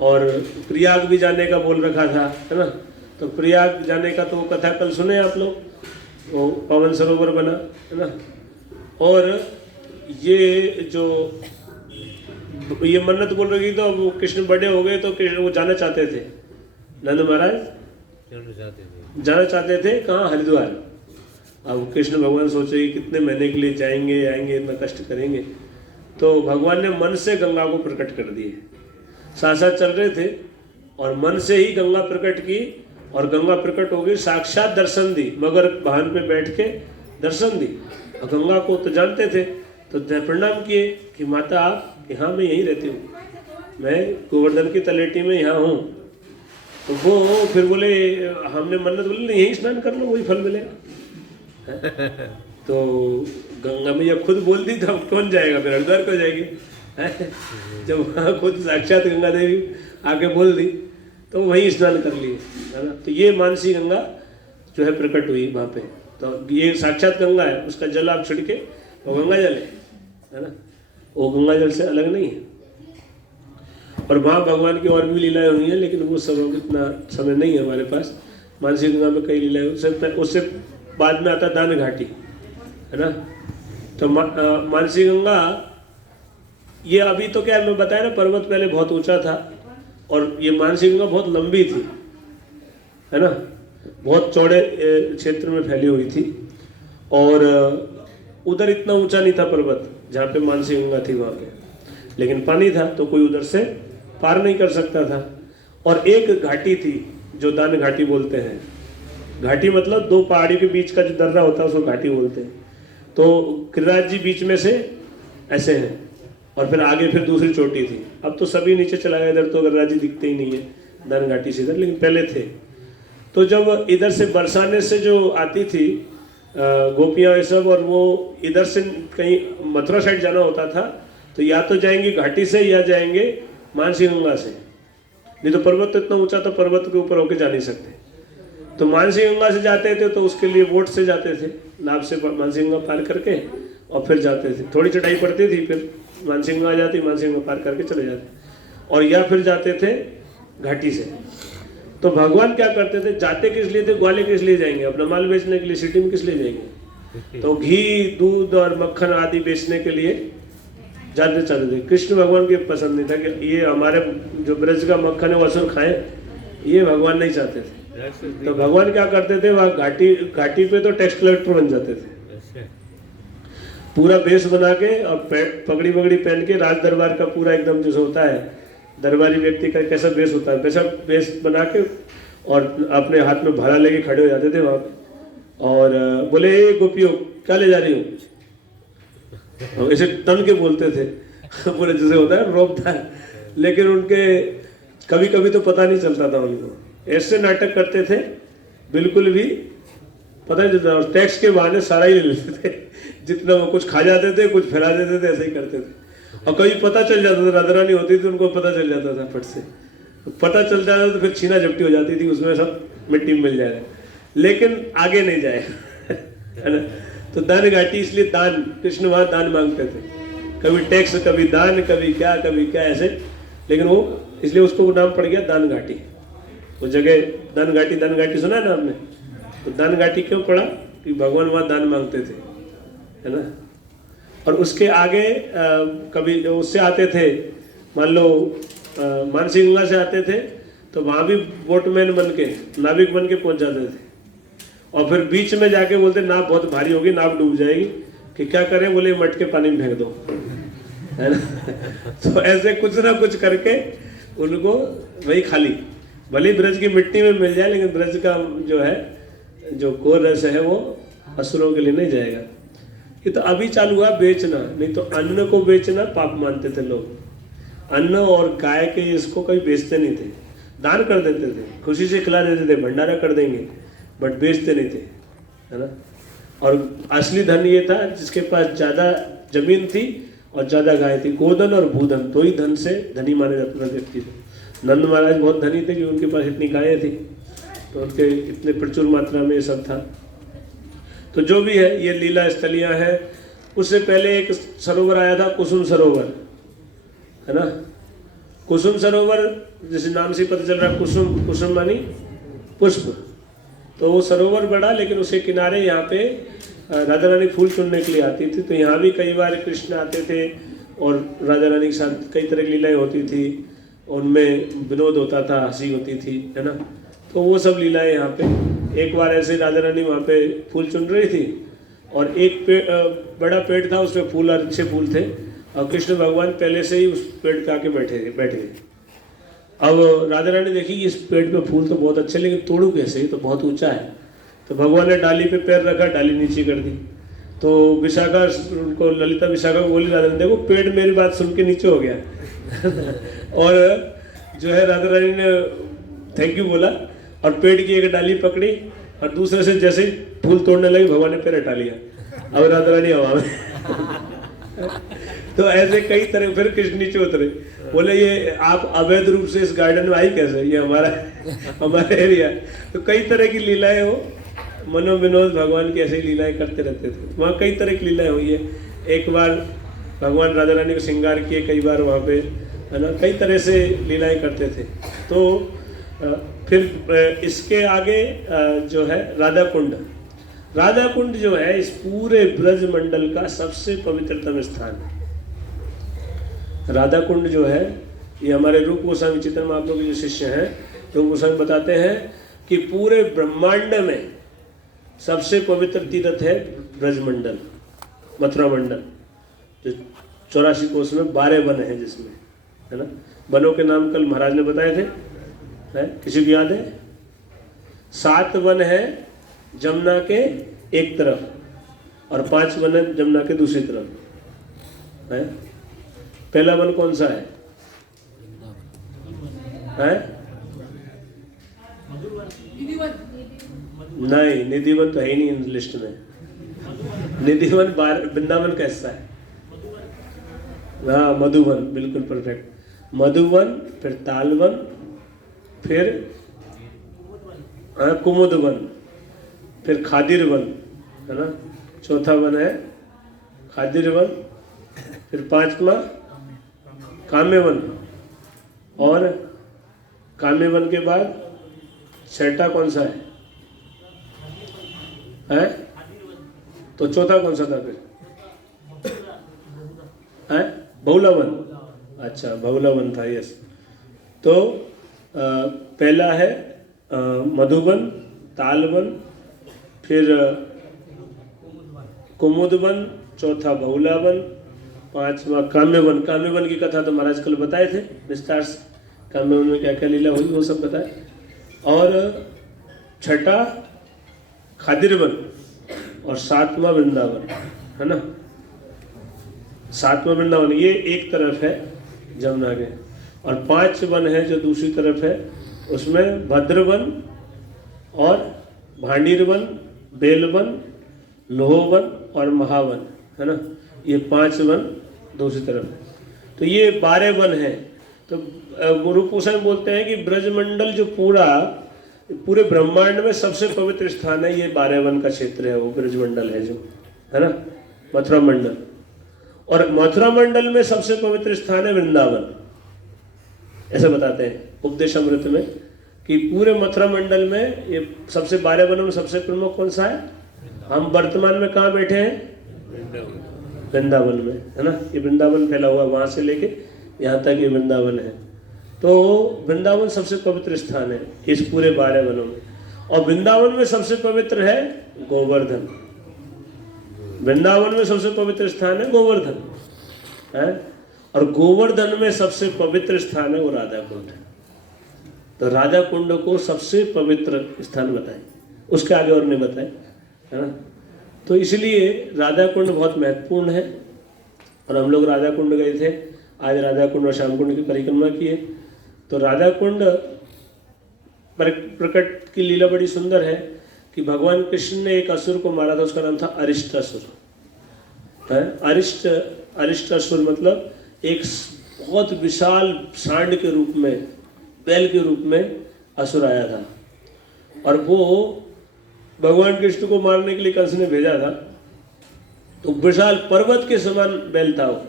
और प्रयाग भी जाने का बोल रखा था, है ना। तो प्रयाग जाने का तो कथा कल सुने आप लोग, वो पावन सरोवर बना, है ना। और ये जो ये मन्नत बोल रही तो अब कृष्ण बड़े हो गए, तो कृष्ण वो जाना चाहते थे, नंद महाराज जाना चाहते थे कहाँ, हरिद्वार। अब कृष्ण भगवान सोचे कि कितने महीने के लिए जाएंगे आएंगे, इतना कष्ट करेंगे, तो भगवान ने मन से गंगा को प्रकट कर दिए। साथ साथ चल रहे थे और मन से ही गंगा प्रकट की, और गंगा प्रकट हो गई, साक्षात दर्शन दी, मगर वाहन पे बैठ के दर्शन दी। और गंगा को तो जानते थे, तो प्रणाम किए कि माता आप, कि हाँ मैं यहीं रहती हूँ, मैं गोवर्धन की तलेटी में यहाँ हूँ। तो वो फिर बोले, हमने मन्नत बोले यहीं स्नान कर लो, वही फल मिलेगा। तो गंगा मैया खुद बोल दी, तो कौन जाएगा, फिर हरिद्वार को जाएगी। जब वहाँ खुद साक्षात गंगा देवी आके बोल दी, तो वहीं स्नान कर लिए, है ना। तो ये मानसी गंगा जो है प्रकट हुई वहाँ पे। तो ये साक्षात गंगा है, उसका जल आप छिड़के, वो गंगा जल है ना, वो गंगा जल से अलग नहीं है। और वहाँ भगवान की और भी लीलाएं हुई हैं, लेकिन वो सब इतना समय नहीं है हमारे पास। मानसी गंगा में कई लीलाएं, उससे बाद में आता दान घाटी, है ना। तो मानसी गंगा ये अभी तो क्या मैं बताया ना, पर्वत पहले बहुत ऊंचा था, और ये मानसी गंगा बहुत लंबी थी, है ना, बहुत चौड़े क्षेत्र में फैली हुई थी। और उधर इतना ऊंचा नहीं था पर्वत जहाँ पे मानसी गंगा थी वहाँ पे, लेकिन पानी था तो कोई उधर से पार नहीं कर सकता था। और एक घाटी थी जो दान घाटी बोलते हैं। घाटी मतलब दो पहाड़ी के बीच का जो दर्रा होता है उसको घाटी बोलते हैं। तो गिरिराज जी बीच में से ऐसे हैं, और फिर आगे फिर दूसरी चोटी थी। अब तो सभी नीचे चला गया, इधर तो गिरिराज जी दिखते ही नहीं है दान घाटी से इधर, लेकिन पहले थे। तो जब इधर से बरसाने से जो आती थी गोपियाँ ये सब, और वो इधर से कहीं मथुरा साइड जाना होता था तो या तो जाएंगे घाटी से या जाएंगे मानसी गंगा से, नहीं तो पर्वत तो इतना ऊंचा था, पर्वत के ऊपर होके जा नहीं सकते। तो मानसी गंगा से जाते थे तो उसके लिए बोट से जाते थे, नाव से मानसी गंगा पार करके और फिर जाते थे। थोड़ी चढ़ाई पड़ती थी, फिर मानसी गंगा आ जाती, मानसी गंगा पार करके चले जाते, और या फिर जाते थे घाटी से। तो भगवान क्या करते थे, जाते किस लिए थे, ग्वालियर किस लिए जाएंगे, अपना माल बेचने के लिए, सिटी में किस लिए जाएंगे, तो घी दूध और मक्खन आदि बेचने के लिए जाते चलते थे। कृष्ण भगवान के पसंद नहीं था कि ये हमारे जो ब्रज का मक्खन है वो असुर खाएं, ये भगवान नहीं चाहते थे। तो भगवान क्या करते थे, वहाँ घाटी पे तो टैक्स कलेक्टर बन जाते थे, पूरा बेस बना के और पगड़ी वगड़ी पहन के, राज दरबार का पूरा एकदम जैसे होता है दरबारी व्यक्ति का कैसा बेस होता है वैसा बेस बना के, और अपने हाथ में भाला लेके खड़े हो जाते थे वहाँ पे, और बोले ए गोपियों क्या ले जा रही हो, ऐसे तन के बोलते थे बोले जैसे होता है रोबदार, लेकिन उनके कभी कभी तो पता नहीं चलता था उनको, ऐसे नाटक करते थे बिल्कुल भी पता नहीं चलता, टैक्स के बहाने सारा ही ले लेते थे, जितना वो कुछ खा जाते थे कुछ फैला देते थे, ऐसे ही करते थे। और कभी पता चल जाता था, राधा रानी होती थी उनको पता चल जाता था, फट से पता चल जाता था तो फिर छीना झपटी हो जाती थी, उसमें सब मिट्टी में मिल जाएगा, लेकिन आगे नहीं जाए है ना। तो दान घाटी इसलिए दान, कृष्ण वहाँ दान मांगते थे, कभी टैक्स कभी दान कभी क्या ऐसे, लेकिन वो इसलिए उसको नाम पड़ गया दान घाटी। वो जगह दान घाटी सुना है ना आपने, तो दान घाटी क्यों पड़ा कि भगवान वहाँ दान मांगते थे, है ना। और उसके आगे कभी उससे आते थे, मान लो मानसी गंगा से आते थे तो वहाँ भी बोटमैन बन के, नाविक बन के पहुँच जाते थे, और फिर बीच में जाके बोलते नाव बहुत भारी होगी, नाव डूब जाएगी, कि क्या करें, बोले मटके पानी में फेंक दो, है ना। तो ऐसे कुछ ना कुछ करके उनको वही खाली, भले ब्रज की मिट्टी में मिल जाए, लेकिन ब्रज का जो है जो कोर रस है वो असुरों के लिए नहीं जाएगा। ये तो अभी चालू हुआ बेचना, नहीं तो अन्न को बेचना पाप मानते थे लोग, अन्न और गाय के इसको कभी बेचते नहीं थे, दान कर देते थे, खुशी से खिला देते थे, भंडारा कर देंगे, बट बेचते नहीं थे, है ना। और असली धन ये था जिसके पास ज़्यादा जमीन थी और ज़्यादा गाय थी, गोधन और भूधन, दो ही धन से धनी माने जाता था व्यक्ति को। नंद महाराज बहुत धनी थे कि उनके पास इतनी गायें थी, तो उनके इतने प्रचुर मात्रा में ये सब था। तो जो भी है ये लीला स्थलियाँ हैं। उससे पहले एक सरोवर आया था, कुसुम सरोवर, है ना। कुसुम सरोवर जैसे नाम से पता चल रहा है, कुसुम मानी पुष्प, तो वो सरोवर बड़ा, लेकिन उसके किनारे यहाँ पे राधा रानी फूल चुनने के लिए आती थी। तो यहाँ भी कई बार कृष्ण आते थे और राधा रानी के साथ कई तरह की लीलाएं होती थी, उनमें विनोद होता था, हंसी होती थी, है ना। तो वो सब लीलाएं यहाँ पे, एक बार ऐसे राधा रानी वहाँ पे फूल चुन रही थी, और एक बड़ा पेड़ था, उसमें फूल अच्छे फूल थे, और कृष्ण भगवान पहले से ही उस पेड़ पे आके बैठ गए। अब राधा रानी देखी इस पेड़ पे फूल तो बहुत अच्छे, लेकिन तोड़ू कैसे, तो बहुत ऊंचा है। तो भगवान ने डाली पे पैर रखा, डाली नीचे कर दी। तो विशाखा उनको, ललिता विशाखा को बोली राधा रानी देखो पेड़ मेरी बात सुन के नीचे हो गया और जो है राधा रानी ने थैंक यू बोला, और पेड़ की एक डाली पकड़ी, और दूसरे से जैसे ही फूल तोड़ने लगी भगवान ने पैर हटा लिया, अब राधा रानी हवा में तो ऐसे कई तरह, फिर कृष्ण नीचे उतरे, बोले ये आप अवैध रूप से इस गार्डन में आई कैसे, ये हमारा एरिया। तो कई तरह की लीलाएं हो, मनोविनोद भगवान की ऐसी लीलाएं करते रहते थे। वहाँ कई तरह की लीलाएं हुई है। एक बार भगवान राधा रानी को श्रृंगार किए, कई बार वहाँ पे, है ना, कई तरह से लीलाएं करते थे। तो फिर इसके आगे जो है राधा कुंड जो है इस पूरे ब्रज मंडल का सबसे पवित्रतम स्थान है। राधा कुंड जो है ये हमारे रूप गोस्वामी चित्तन महाप्रभु के जो शिष्य हैं, रूप गोस्वामी बताते हैं कि पूरे ब्रह्मांड में सबसे पवित्र तीर्थ है ब्रजमंडल, मथुरा मंडल, जो 84 कोस में 12 वन है जिसमें, है ना। वनों के नाम कल महाराज ने बताए थे, है किसी को याद है? 7 वन है जमुना के एक तरफ और 5 वन है जमुना के दूसरी तरफ, है। पहला वन कौन सा है? नहीं, निधिवन तो है ही नहीं लिस्ट में। निधिवन वृंदावन का हिस्सा है। हाँ, मधुवन, बिल्कुल परफेक्ट। मधुवन, फिर तालवन, फिर कुमुदवन, फिर खादिरवन, है ना, चौथा वन है खादिरवन, फिर पांचवा काम्यवन, और काम्यवन के बाद छठा कौन सा है? तो चौथा कौन सा था फिर? है बहुलावन। अच्छा, बहुलावन था, यस। तो पहला है मधुवन, तालवन, फिर कुमुदवन, चौथा बहुलावन, पांचवा काम्यवन। काम्यवन की कथा तो महाराज कल बताए थे विस्तार से, काम्यवन में क्या क्या लीला हुई वो सब बताए। और छठा खादिरवन, और सातवां वृंदावन, है ना। सातवां वृंदावन ये एक तरफ है जमुना के, और 5 वन है जो दूसरी तरफ है, उसमें भद्रवन और भांडीरवन, बेलवन, लोहवन और महावन, है ना। ये 5 वन दूसरी तरफ है। तो ये 12 वन है। तो गुरु गोस्वामी बोलते हैं कि ब्रजमंडल जो पूरे ब्रह्मांड में सबसे पवित्र स्थान है, ये 12 वन का क्षेत्र है, वो ब्रजमंडल है जो, है ना, मथुरा मंडल। और मथुरा मंडल में सबसे पवित्र स्थान है वृंदावन, ऐसा बताते हैं उपदेशामृत में, कि पूरे मथुरा मंडल में ये सबसे 12 वनों में सबसे प्रमुख कौन सा है? हम वर्तमान में कहाँ बैठे हैं? वृंदावन में, है ना। ये वृंदावन फैला हुआ, वहां से लेके यहाँ तक ये वृंदावन है। तो वृंदावन सबसे पवित्र स्थान है इस पूरे 12 वनों में। और वृंदावन में सबसे पवित्र है गोवर्धन। वृंदावन में सबसे पवित्र स्थान है गोवर्धन, है। और गोवर्धन में सबसे पवित्र स्थान है वो राधा कुंड है। तो राधा कुंड को सबसे पवित्र स्थान बताए, उसके आगे और नहीं बताए, है ना। तो इसलिए राधा कुंड बहुत महत्वपूर्ण है। और हम लोग राधा कुंड गए थे, आज राधा कुंड और श्याम कुंड की परिक्रमा की है। तो राधा कुंड प्रकट की लीला बड़ी सुंदर है कि भगवान कृष्ण ने एक असुर को मारा था, उसका नाम था अरिष्टासुर, है। अरिष्टासुर मतलब एक बहुत विशाल सांड के रूप में, बैल के रूप में असुर आया था। और वो भगवान कृष्ण को मारने के लिए कंस ने भेजा था। तो विशाल पर्वत के समान बैल था वो,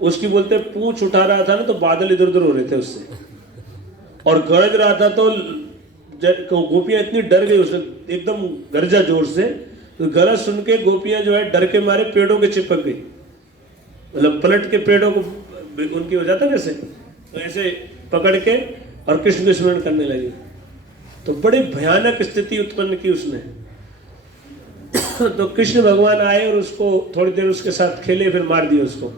उसकी बोलते पूंछ उठा रहा था ना तो बादल इधर उधर हो रहे थे उससे, और गरज रहा था तो गोपियां इतनी डर गई उससे, एकदम गरजा जोर से। तो गरज सुन के गोपियां जो है डर के मारे पेड़ों के चिपक गई, मतलब पलट के पेड़ों को उनकी हो जाता है ऐसे, तो ऐसे पकड़ के और कृष्ण के स्मरण करने लगी। तो बड़ी भयानक स्थिति उत्पन्न की उसने। तो कृष्ण भगवान आए और उसको थोड़ी देर उसके साथ खेले, फिर मार दिए उसको,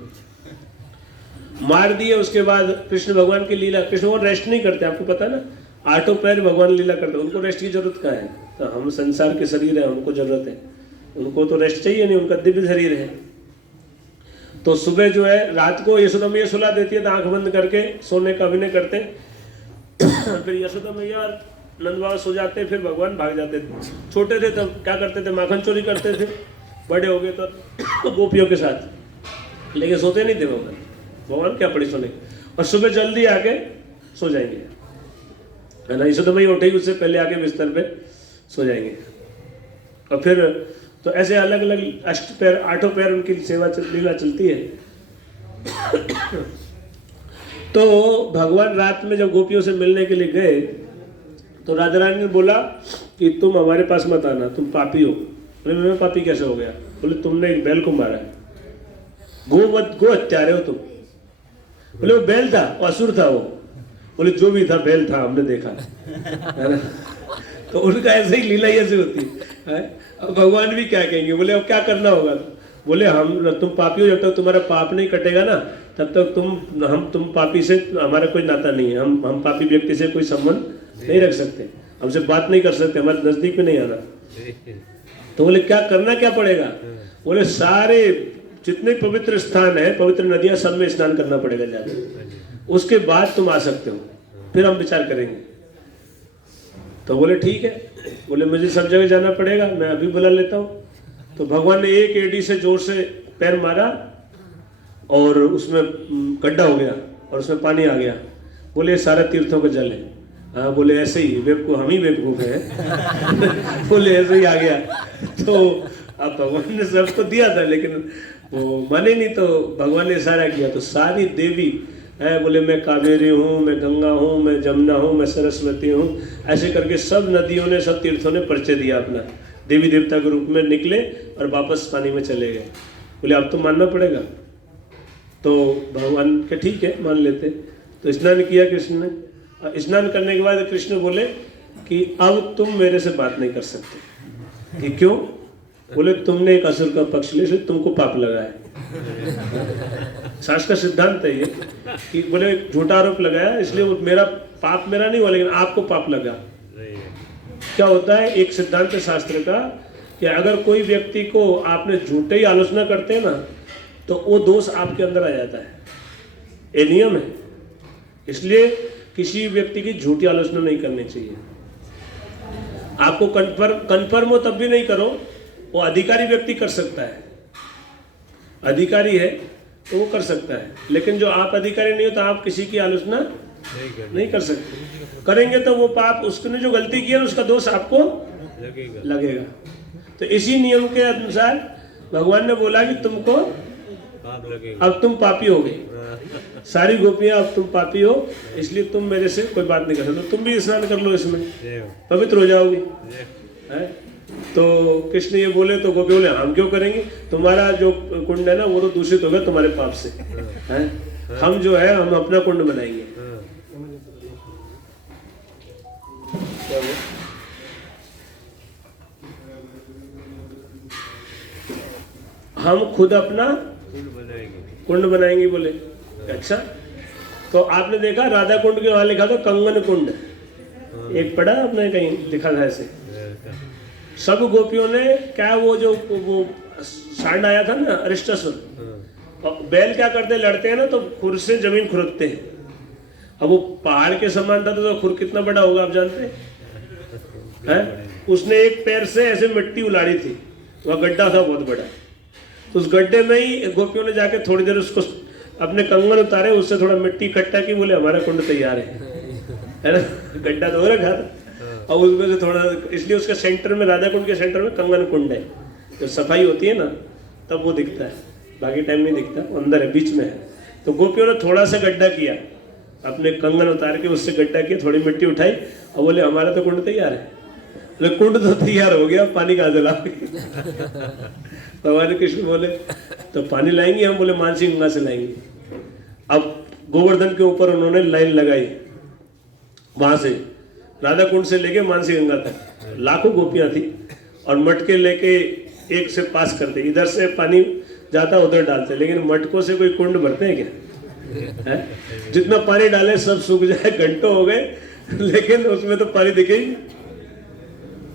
मार दिए। उसके बाद कृष्ण भगवान की लीला, कृष्ण भगवान रेस्ट नहीं करते, आपको पता है ना, 8 पैर भगवान लीला करते, उनको रेस्ट की जरूरत कहाँ है। तो हम संसार के शरीर है, उनको जरूरत है, उनको तो रेस्ट चाहिए नहीं, उनका दिव्य शरीर है। तो सुबह जो है, रात को यशोदा मैया सुला देती है तो आंख बंद करके सोने का अभिनय करते फिर यशोदा मैया नंद बाबा सो जाते, फिर भगवान भाग जाते। छोटे थे तब क्या करते थे, माखन चोरी करते थे। बड़े हो गए तो गोपियों के साथ, लेकिन सोते नहीं थे भगवान क्या पड़ी सोने। और सुबह जल्दी आके सो जाएंगे, है ना। यशोदा मैया उठेगी उससे पहले आके बिस्तर पे सो जाएंगे। और फिर तो ऐसे अलग अलग 8 पैर उनकी सेवा लीला चलती है। तो भगवान रात में जब गोपियों से मिलने के लिए गए तो राधा रानी ने बोला कि तुम हमारे पास मत आना, तुम पापी हो। बोले मैं पापी कैसे हो गया? बोले तुमने एक बैल को मारा है, गो हत्यारे हो तुम। बोले वो बैल था, वो असुर था वो। बोले जो भी था बैल था, हमने देखा, है ना। तो उनका ऐसे ही लीला ऐसे होती है। अब भगवान भी क्या कहेंगे, बोले अब क्या करना होगा? बोले तुम पापी हो, जब तक तुम्हारा पाप नहीं कटेगा ना तब तक तुम पापी से हमारा कोई नाता नहीं है। हम पापी व्यक्ति से कोई संबंध नहीं रख सकते, हमसे बात नहीं कर सकते, हमारे नजदीक में नहीं आना। तो बोले क्या करना क्या पड़ेगा? बोले सारे जितने पवित्र स्थान है, पवित्र नदियां, सब में स्नान करना पड़ेगा जाकर, उसके बाद तुम आ सकते हो, फिर हम विचार करेंगे। तो बोले ठीक है। बोले मुझे सब जगह जाना पड़ेगा, मैं अभी बुला लेता हूँ। तो भगवान ने एक एड़ी से जोर से पैर मारा और उसमें गड्ढा हो गया और उसमें पानी आ गया। बोले सारा तीर्थों का जल है। हाँ बोले ऐसे ही बेवकूफ, हम ही बेवकूफ है। बोले ऐसे ही आ गया। तो अब भगवान ने सब तो दिया था लेकिन वो माने नहीं, तो भगवान ने इशारा किया तो सारी देवी है, बोले मैं कावेरी हूँ, मैं गंगा हूँ, मैं जमुना हूँ, मैं सरस्वती हूँ, ऐसे करके सब नदियों ने, सब तीर्थों ने परिचय दिया अपना, देवी देवता के रूप में निकले और वापस पानी में चले गए। बोले अब तो मानना पड़ेगा। तो भगवान के ठीक है मान लेते। तो स्नान किया कृष्ण ने। स्नान करने के बाद कृष्ण बोले कि अब तुम मेरे से बात नहीं कर सकते। कि क्यों? बोले तुमने एक असुर का पक्ष लिया, इसलिए तुमको पाप लगा है। शास्त्र का सिद्धांत है ये कि बोले झूठा आरोप लगाया इसलिए वो मेरा पाप मेरा नहीं हुआ लेकिन आपको पाप लगा। क्या होता है, एक सिद्धांत है शास्त्र का कि अगर कोई व्यक्ति को आपने झूठे ही आलोचना करते हैं ना तो वो दोष आपके अंदर आ जाता है। ये नियम है। इसलिए किसी व्यक्ति की झूठी आलोचना नहीं करनी चाहिए। आपको कन्फर्म हो तब भी नहीं करो। वो अधिकारी व्यक्ति कर सकता है, अधिकारी है तो वो कर सकता है, लेकिन जो आप अधिकारी नहीं हो तो आप किसी की आलोचना नहीं कर सकते। करेंगे तो वो पाप, उसने जो गलती की है उसका दोष आपको लगेगा। तो इसी नियम के अनुसार भगवान ने बोला कि तुमको अब तुम पापी हो गए, सारी गोपियां अब तुम पापी हो, इसलिए तुम मेरे से कोई बात नहीं कर सकते। तुम भी स्नान कर लो, इसमें पवित्र हो जाओगे। तो कृष्ण ये बोले तो गोपी बोले हम क्यों करेंगे, तुम्हारा जो कुंड है ना वो तो दूषित होगा तुम्हारे पाप से है। हम जो है हम अपना कुंड बनाएंगे। हम खुद अपना कुंड बनाएंगे। बोले अच्छा। तो आपने देखा राधा कुंड के वहां लिखा था कंगन कुंड, एक पढ़ा आपने कहीं लिखा था ऐसे। सब गोपियों ने क्या वो सांड आया था ना अरिष्टासुर, बैल क्या करते लड़ते हैं ना तो खुर से जमीन खुरदते हैं। अब वो पहाड़ के समान था तो खुर कितना बड़ा होगा आप जानते हैं? उसने एक पैर से ऐसे मिट्टी उलाड़ी थी, वह गड्ढा था बहुत बड़ा। तो उस गड्ढे में ही गोपियों ने जाके थोड़ी देर उसको अपने कंगन उतारे, उससे थोड़ा मिट्टी इकट्ठा की, बोले हमारा कुंड तैयार है ना। गड्ढा तो हो रखा था और उसमें से थोड़ा, इसलिए उसके सेंटर में, राधा कुंड के सेंटर में कंगन कुंड है। जब सफाई होती है ना तब वो दिखता है, बाकी टाइम नहीं दिखता, अंदर है, बीच में है। तो गोपियों ने थोड़ा सा गड्ढा किया, अपने कंगन उतार के उससे गड्ढा किया, थोड़ी मिट्टी उठाई और बोले हमारा तो कुंड तैयार है। बोले कुंड तो तैयार हो गया, पानी कहाँ से लाओगे? भगवान कृष्ण बोले तो पानी लाएंगे हम। बोले मानसी गंगा से लाएंगे। अब गोवर्धन के ऊपर उन्होंने लाइन लगाई, वहां से राधा कुंड से लेके मानसी गंगा तक लाखों गोपियां थी और मटके लेके एक से पास करते, इधर से पानी जाता उधर डालते, लेकिन मटकों से कोई कुंड भरते हैं क्या? है? जितना पानी डाले सब सूख जाए, घंटों हो गए लेकिन उसमें तो पानी दिखे ही।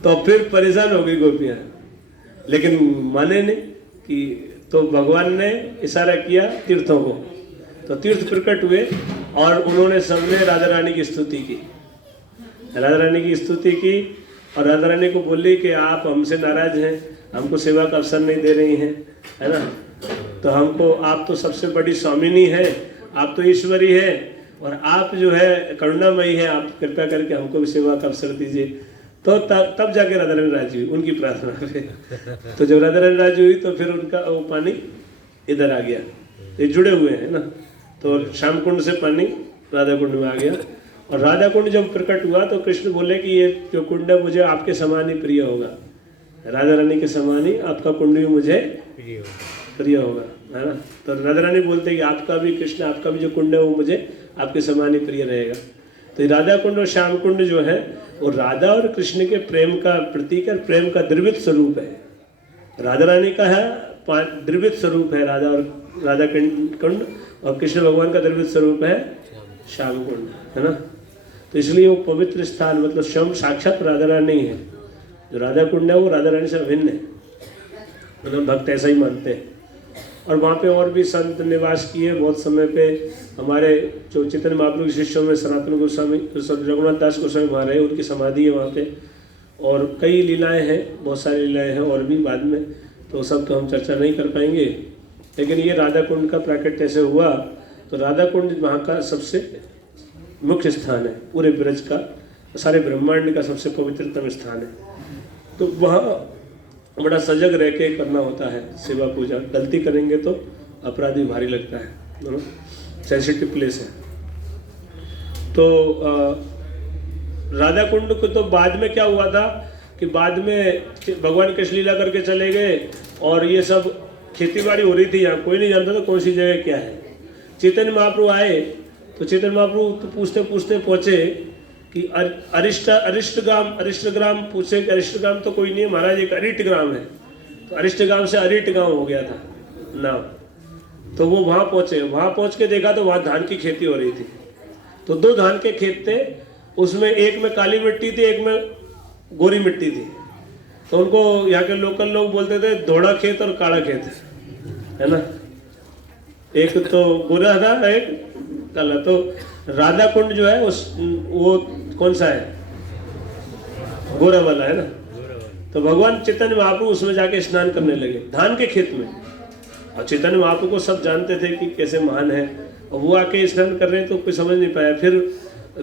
तो फिर परेशान हो गई गोपियां, लेकिन माने नहीं कि, तो भगवान ने इशारा किया तीर्थों को, तो तीर्थ प्रकट हुए और उन्होंने सबने राधा रानी की स्तुति की, राधा रानी की स्तुति की। और राधा रानी को बोली कि आप हमसे नाराज हैं, हमको सेवा का अवसर नहीं दे रही हैं, है ना। तो हमको, आप तो सबसे बड़ी स्वामिनी है, आप तो ईश्वरी है और आप जो है करुणामयी है, आप कृपया करके हमको भी सेवा का अवसर दीजिए। तो तब जाके राधा रानी राजी हुई उनकी प्रार्थना पे। तो जब राधा रानी राजी हुई तो फिर उनका वो पानी इधर आ गया, ये जुड़े हुए हैं ना। तो श्याम कुंड से पानी राधा कुंड में आ गया। और राधा कुंड जब प्रकट हुआ तो कृष्ण बोले कि ये जो कुंड है मुझे आपके समान ही प्रिय होगा, राधा रानी के समान ही आपका कुंड भी मुझे प्रिय होगा, है ना। तो राधा रानी बोलते हैं कि आपका भी कृष्ण, आपका भी जो कुंड है वो मुझे आपके समान ही प्रिय रहेगा। तो राधा कुंड और श्याम कुंड जो है वो राधा और कृष्ण के प्रेम का प्रतीक है, प्रेम का द्रवित स्वरूप है। राधा रानी का है द्रवित स्वरूप है राधा कुंड, और कृष्ण भगवान का द्रवित स्वरूप है श्याम कुंड, है ना। तो इसलिए वो पवित्र स्थान, मतलब स्वयं साक्षात राधा रानी है। जो राधा कुंड है वो राधा रानी से अभिन्न है, मतलब भक्त ऐसा ही मानते हैं। और वहाँ पे और भी संत निवास किए बहुत समय पे। हमारे जो चैतन्य महाप्रभु के शिष्यों में सनातन गोस्वामी, रघुनाथ दास गोस्वामी वहाँ रहे, उनकी समाधि है वहाँ पे। और कई लीलाएं हैं, बहुत सारी लीलाएं हैं और भी बाद में। तो सब तो हम चर्चा नहीं कर पाएंगे, लेकिन ये राधा कुंड का प्राकट्य ऐसे हुआ। तो राधा कुंड वहाँ का सबसे मुख्य स्थान है, पूरे ब्रज का, सारे ब्रह्मांड का सबसे पवित्रतम स्थान है। तो वहाँ बड़ा सजग रह के करना होता है सेवा पूजा। गलती करेंगे तो अपराध भी भारी लगता है, सेंसिटिव प्लेस है। तो राधा कुंड को तो बाद में क्या हुआ था कि बाद में भगवान कृष्ण लीला करके चले गए, और ये सब खेती बाड़ी हो रही थी यहाँ, कोई नहीं जानता था कौन सी जगह क्या है। चैतन्य महाप्रभु आए तो चैतन्य महाप्रभु तो पूछते पूछते पहुँचे कि अरिष्ट ग्राम पूछे कि अरिष्ट ग्राम तो कोई नहीं है महाराज, एक अरिट ग्राम है। तो अरिष्ट ग्राम से अरिट गांव हो गया था नाम। तो वो वहाँ पहुँचे, वहाँ पहुँच के देखा तो वहाँ धान की खेती हो रही थी। तो 2 धान के खेत थे, उसमें एक में काली मिट्टी थी, एक में गोरी मिट्टी थी। तो उनको यहाँ के लोकल लोग बोलते थे धोड़ा खेत और काला खेत, है ना। एक तो गोरा था, एक काला। तो राधा कुंड जो है वो कौन सा है, गोरा वाला है ना। तो भगवान चैतन्य महाप्रभु उसमें जाके स्नान करने लगे धान के खेत में। और चैतन्य महाप्रभु को सब जानते थे कि कैसे महान है, और वो आके स्नान कर रहे हैं तो कोई समझ नहीं पाया। फिर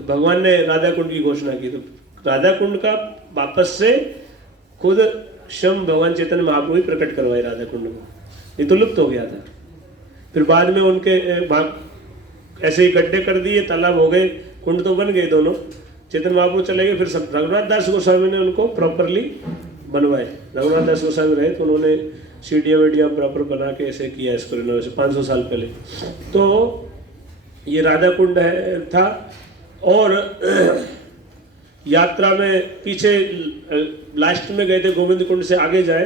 भगवान ने राधा कुंड की घोषणा की। तो राधा कुंड का वापस से खुद स्वयं भगवान चैतन्य महाप्रभु ही प्रकट करवाए राधा कुंड को, ये तो लुप्त हो गया था। फिर बाद में उनके ऐसे ही गड्ढे कर दिए, तालाब हो गए, कुंड तो बन गए दोनों। चैतन्य महाप्रभु चले गए, फिर सब रघुनाथ दास गोस्वामी ने उनको प्रॉपरली बनवाए। रघुनाथ दास गोस्वामी रहे तो उन्होंने सीढ़ियाँ वीडियाँ प्रॉपर बना के ऐसे किया इसको रिनोवेशन 500 साल पहले। तो ये राधा कुंड है था। और यात्रा में पीछे लास्ट में गए थे गोविंद कुंड से आगे जाए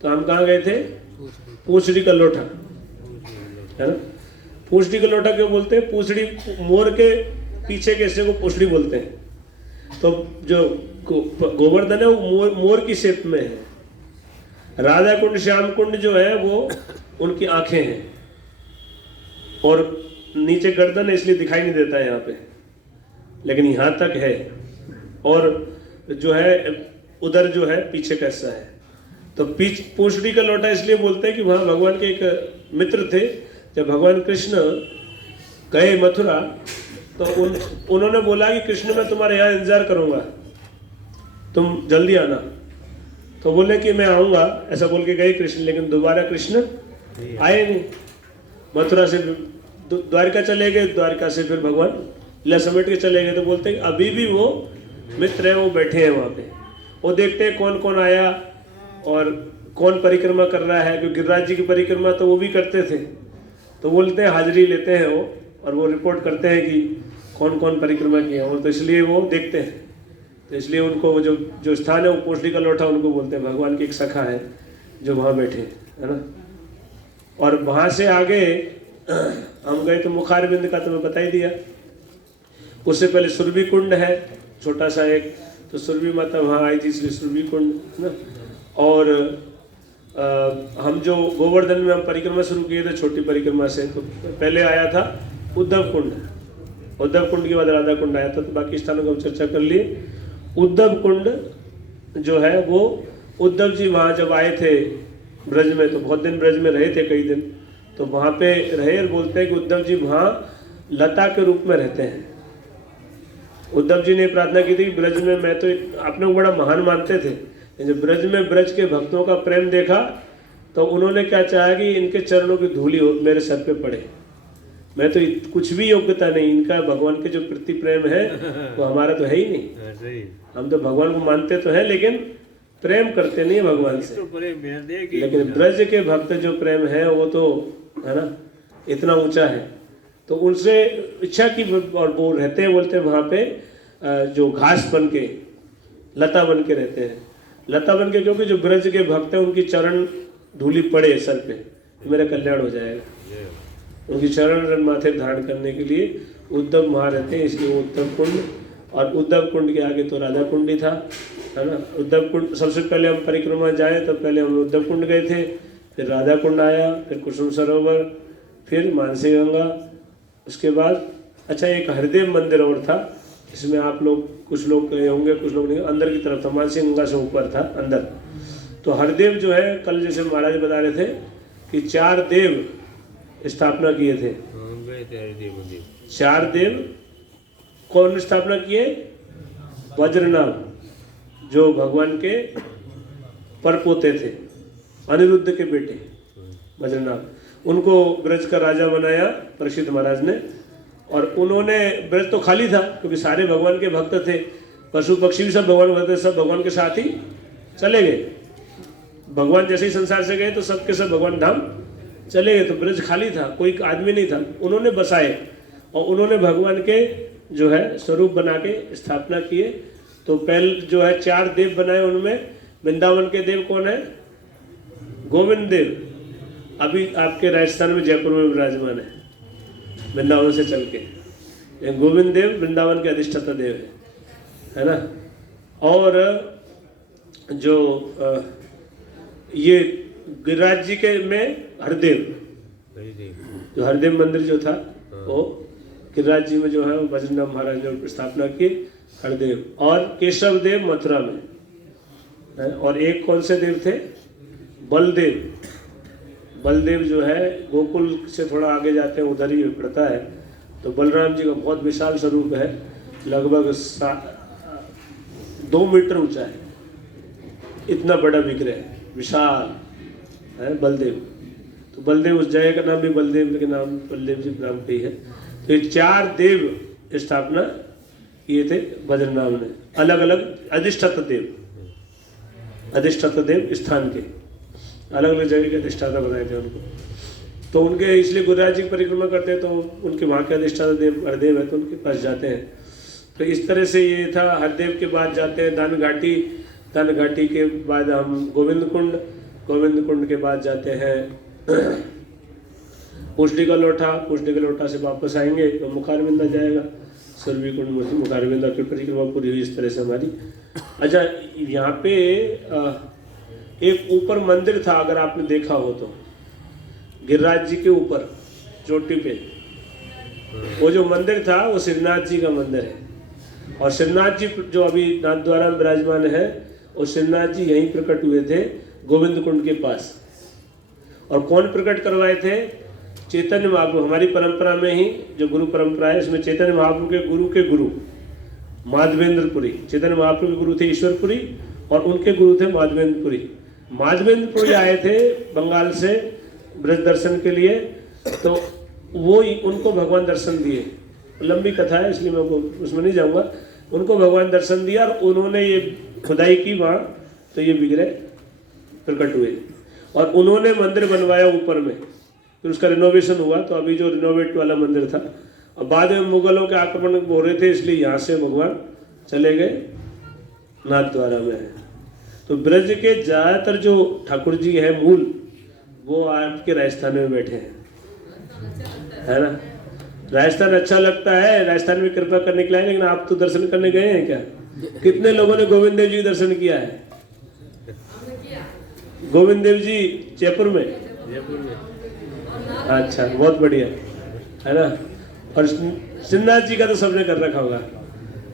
तो हम कहाँ गए थे, पूछड़ी का लोटा, है ना। पूछड़ी का लोटा क्यों बोलते हैं, पूछड़ी मोर के पीछे के हिस्से को पूछड़ी बोलते हैं। तो जो गोवर्धन है वो मोर की शेप में है। राधा कुंड श्याम कुंड जो है वो उनकी आंखें हैं, और नीचे गर्दन है इसलिए दिखाई नहीं देता है यहाँ पे, लेकिन यहाँ तक है। और जो है उधर जो है पीछे का हिस्सा है। तो पूछड़ी का लोटा इसलिए बोलते हैं कि वहाँ भगवान के एक मित्र थे। जब भगवान कृष्ण गए मथुरा तो उन्होंने बोला कि कृष्ण मैं तुम्हारे यहाँ इंतजार करूँगा, तुम जल्दी आना। तो बोले कि मैं आऊँगा, ऐसा बोल के गए कृष्ण, लेकिन दोबारा कृष्ण आए नहीं। मथुरा से द्वारका चले गए, द्वारका से फिर भगवान लीला समेट के चले गए। तो बोलते हैं अभी भी वो मित्र है, वो बैठे हैं वहाँ पे, वो देखते हैं कौन कौन आया और कौन परिक्रमा कर रहा है। क्योंकि गिरिराज जी की परिक्रमा तो वो भी करते थे, तो बोलते हैं हाजिरी लेते हैं वो, और वो रिपोर्ट करते हैं कि कौन कौन परिक्रमा किया। और तो इसलिए वो देखते हैं, तो इसलिए उनको जो स्थान है वो पूछड़ी का लोटा उनको बोलते हैं। भगवान की एक सखा है जो वहाँ बैठे, है ना। और वहाँ से आगे हम गए तो मुखारबिंद का तो मैं बता ही दिया। उससे पहले सुरभि कुंड है छोटा सा एक, तो सुरभि माता वहाँ आई थी इसलिए सुरभि कुंड, है ना। और हम जो गोवर्धन में हम परिक्रमा शुरू किए थे छोटी परिक्रमा से, तो पहले आया था उद्धव कुंड, उद्धव कुंड के बाद राधा कुंड आया था। तो बाकी स्थानों को हम चर्चा कर लिए। उद्धव कुंड जो है वो उद्धव जी वहाँ जब आए थे ब्रज में, तो बहुत दिन ब्रज में रहे थे, कई दिन, तो वहाँ पे रहे। और बोलते हैं कि उद्धव जी वहाँ लता के रूप में रहते हैं। उद्धव जी ने प्रार्थना की थी कि ब्रज में, मैं तो अपने को बड़ा महान मानते थे, जब ब्रज में ब्रज के भक्तों का प्रेम देखा तो उन्होंने क्या चाहा कि इनके चरणों की धूली मेरे सर पे पड़े। मैं तो कुछ भी योग्यता नहीं, इनका भगवान के जो प्रति प्रेम है वो हमारा तो है ही नहीं। हम तो भगवान को मानते तो है लेकिन प्रेम करते नहीं है भगवान से। लेकिन ब्रज के भक्त जो प्रेम है वो तो, है ना, इतना ऊंचा है। तो उनसे इच्छा की, और वो रहते हैं, बोलते हैं वहाँ पे जो घास बन के, लता बन के रहते हैं, लता बन के, क्योंकि जो ब्रज के भक्त हैं उनकी चरण धूली पड़े सर पे, मेरा कल्याण हो जाएगा। उनकी चरण माथे धारण करने के लिए उद्धव वहाँ रहते हैं, इसलिए उद्धव कुंड। और उद्धव कुंड के आगे तो राधा कुंड ही था, है ना। उद्धव कुंड सबसे पहले हम परिक्रमा जाए तो पहले हम उद्धव कुंड गए थे, फिर राधा कुंड आया, फिर कुसुम सरोवर, फिर मानसी गंगा। उसके बाद अच्छा एक हरदेव मंदिर और था, इसमें आप लोग कुछ लोग गए होंगे, कुछ लोग नहीं, अंदर की तरफ था, मानसी गंगा से ऊपर था अंदर। तो हरदेव जो है, कल जैसे महाराज बता रहे थे कि 4 देव स्थापना किए थे। 4 देव कौन स्थापना किए? वज्रनाभ, जो भगवान के परपोते थे, अनिरुद्ध के बेटे वज्रनाभ, उनको ब्रज का राजा बनाया परीक्षित महाराज ने। और उन्होंने, ब्रज तो खाली था क्योंकि सारे भगवान के भक्त थे, पशु पक्षी भी सब भगवान भक्त थे, सब भगवान के साथ ही चले गए। भगवान जैसे ही संसार से गए तो सब के सब भगवान धाम चले गए, तो ब्रज खाली था, कोई आदमी नहीं था। उन्होंने बसाए और उन्होंने भगवान के जो है स्वरूप बना के स्थापना किए। तो पहले जो है 4 देव बनाए, उनमें वृंदावन के देव कौन है? गोविंद देव, अभी आपके राजस्थान में जयपुर में विराजमान है, वृंदावन से चल के। गोविंद देव वृंदावन के अधिष्ठाता देव है ना। और जो ये गिरिराज जी के में हरदेव, जो हरदेव मंदिर जो था वो गिरिराज जी में जो है वज्रनाभ महाराज ने स्थापना की, हरदेव। और केशव देव मथुरा में। और एक कौन से देव थे? बलदेव। बलदेव जो है गोकुल से थोड़ा आगे जाते हैं, उधर ही पड़ता है। तो बलराम जी का बहुत विशाल स्वरूप है, लगभग 2 मीटर ऊंचा है, इतना बड़ा विग्रह है, विशाल है बलदेव। तो बलदेव, उस जगह का नाम भी बलदेव के नाम, बलदेव जी नाम पे ही है। तो ये 4 देव स्थापना किए थे वज्रनाभ ने, अलग अलग अधिष्ठाता देव, अधिष्ठाता देव स्थान के अलग अलग जगह के अधिष्ठाता बनाए थे उनको। तो उनके इसलिए गुरुराज जी की परिक्रमा करते हैं, तो उनके वहाँ के अधिष्ठाता देव हरदेव है, तो उनके पास जाते हैं। तो इस तरह से ये था। हरदेव के बाद जाते हैं दान घाटी, दान घाटी के बाद हम गोविंद कुंड, गोविंद कुंड के बाद जाते हैं पुष्टि का लोटा, पुष्टि के लोटा से वापस आएंगे तो मुखारविंदा जाएगा, सुरभि कुंड मुखारविंदा की परिक्रमा पूरी हुई इस तरह से हमारी। अच्छा, यहाँ पे एक ऊपर मंदिर था, अगर आपने देखा हो तो, गिरिराज जी के ऊपर चोटी पे वो जो मंदिर था वो श्रीनाथ जी का मंदिर है। और श्रीनाथ जी जो अभी नाथ द्वारा में विराजमान है, और श्रीनाथ जी यहीं प्रकट हुए थे गोविंद कुंड के पास। और कौन प्रकट करवाए थे? चैतन्य महाप्रभु। हमारी परंपरा में ही जो गुरु परंपरा है, इसमें चैतन्य महाप्रभु के गुरु माधवेंद्रपुरी, चैतन्य महाप्रभु के गुरु थे ईश्वरपुरी और उनके गुरु थे माधवेंद्रपुरी। माधवेंद्रपुरी आए थे बंगाल से ब्रज दर्शन के लिए, तो वो उनको भगवान दर्शन दिए। लंबी कथा है इसलिए मैं उसमें नहीं जाऊंगा। उनको भगवान दर्शन दिया और उन्होंने ये खुदाई की वहाँ, तो ये विग्रह प्रकट हुए। और उन्होंने मंदिर बनवाया ऊपर में, फिर उसका रिनोवेशन हुआ, तो अभी जो रिनोवेट वाला मंदिर था। और बाद में मुगलों के आक्रमण हो रहे थे, इसलिए यहाँ से भगवान चले गए नाथ द्वारा में है। तो ब्रज के ज़्यादातर जो ठाकुर जी है मूल, वो आपके राजस्थान में बैठे हैं, है ना। राजस्थान अच्छा लगता है, राजस्थान में कृपा करने के लिए, लेकिन आप तो दर्शन करने गए हैं क्या? कितने लोगों ने गोविंद देव जी दर्शन किया है? गोविंद देव जी जयपुर में? अच्छा, बहुत बढ़िया, है ना। और श्रीनाथ जी का तो सबने कर रखा होगा।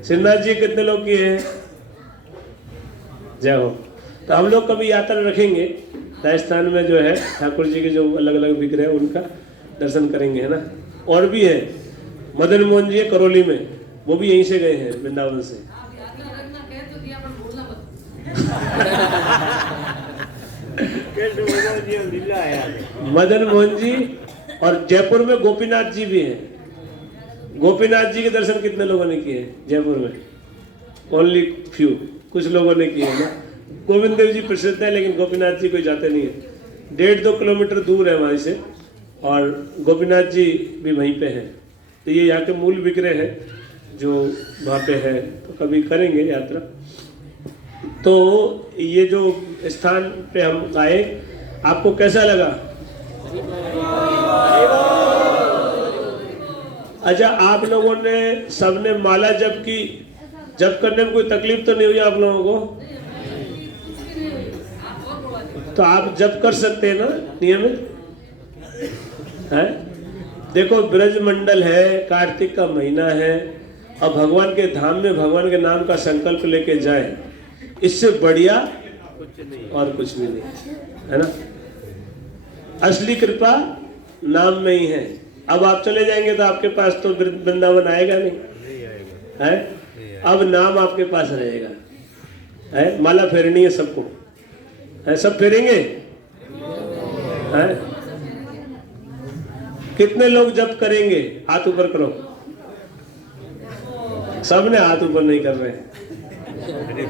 श्रीनाथ जी कितने लोग किए हैं? जय हो। तो हम लोग कभी यात्रा रखेंगे राजस्थान में, जो है ठाकुर जी के जो अलग अलग विग्रह है उनका दर्शन करेंगे, है ना। और भी है, मदन मोहन जी है करौली में, वो भी यहीं से गए हैं वृंदावन से। मदन मोहन जी। और जयपुर में गोपीनाथ जी भी हैं। गोपीनाथ जी के दर्शन कितने लोगों ने किए जयपुर में? ओनली फ्यू, कुछ लोगों ने किए ना। गोविंद देव जी प्रसिद्ध है, लेकिन गोपीनाथ जी कोई जाते नहीं है। 1.5-2 किलोमीटर दूर है वहाँ से, और गोपीनाथ जी भी वहीं पे हैं। तो ये यहाँ के मूल विग्रह है जो वहाँ पे है, तो कभी करेंगे यात्रा। तो ये जो स्थान पे हम आए, आपको कैसा लगा? अच्छा, आप लोगों ने सबने माला जप की, जप करने में कोई तकलीफ तो नहीं हुई आप लोगों को? तो आप जप कर सकते हैं ना नियमित, है? देखो, ब्रज मंडल है, कार्तिक का महीना है, और भगवान के धाम में भगवान के नाम का संकल्प लेके जाए, इससे बढ़िया और कुछ भी नहीं, है ना। असली कृपा नाम में ही है। अब आप चले जाएंगे तो आपके पास तो वृंदावन आएगा नहीं है, अब नाम आपके पास रहेगा है। माला फेरनी है सबको है, सब फेरेंगे है। कितने लोग जप करेंगे, हाथ ऊपर करो। सबने हाथ ऊपर नहीं कर रहे हैं।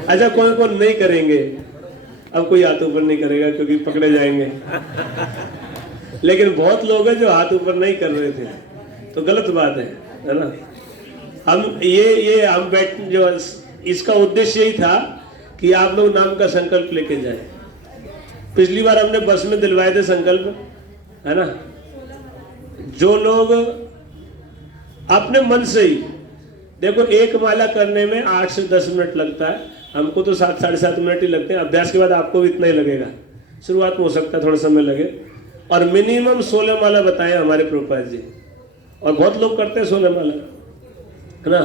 अच्छा कौन कौन नहीं करेंगे? अब कोई हाथ ऊपर नहीं करेगा क्योंकि पकड़े जाएंगे। लेकिन बहुत लोग हैं जो हाथ ऊपर नहीं कर रहे थे, तो गलत बात है ना। हम ये हम बैठ जो इसका उद्देश्य यही था कि आप लोग नाम का संकल्प लेके जाए। पिछली बार हमने बस में दिलवाए थे संकल्प, है ना। जो लोग अपने मन से ही, देखो एक माला करने में 8 से 10 मिनट लगता है, हमको तो 7 साढ़े 7 मिनट ही लगते हैं। अभ्यास के बाद आपको भी इतना ही लगेगा। शुरुआत में हो सकता है थोड़ा समय लगे, और मिनिमम 16 माला बताए हमारे प्रभुपाद जी, और बहुत लोग करते हैं 16 माला, है ना।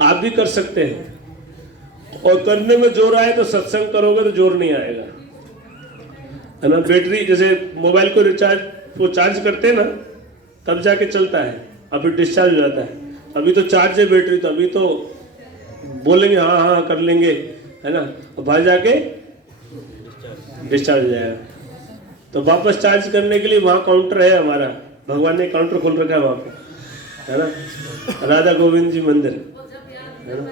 आप भी कर सकते हैं, और करने में जोर आए तो सत्संग करोगे तो जोर नहीं आएगा, है ना। बैटरी जैसे मोबाइल को रिचार्ज वो चार्ज करते हैं ना, तब जाके चलता है, अभी डिस्चार्ज हो जाता है। अभी तो चार्ज है बैटरी, तो अभी तो बोलेंगे हाँ हाँ कर लेंगे, है ना, और बाहर जाके डिस्चार्ज हो जाएगा। तो वापस चार्ज करने के लिए वहाँ काउंटर है हमारा, भगवान ने काउंटर खोल रखा है वहाँ पे, है ना, राधा गोविंद जी मंदिर, है ना।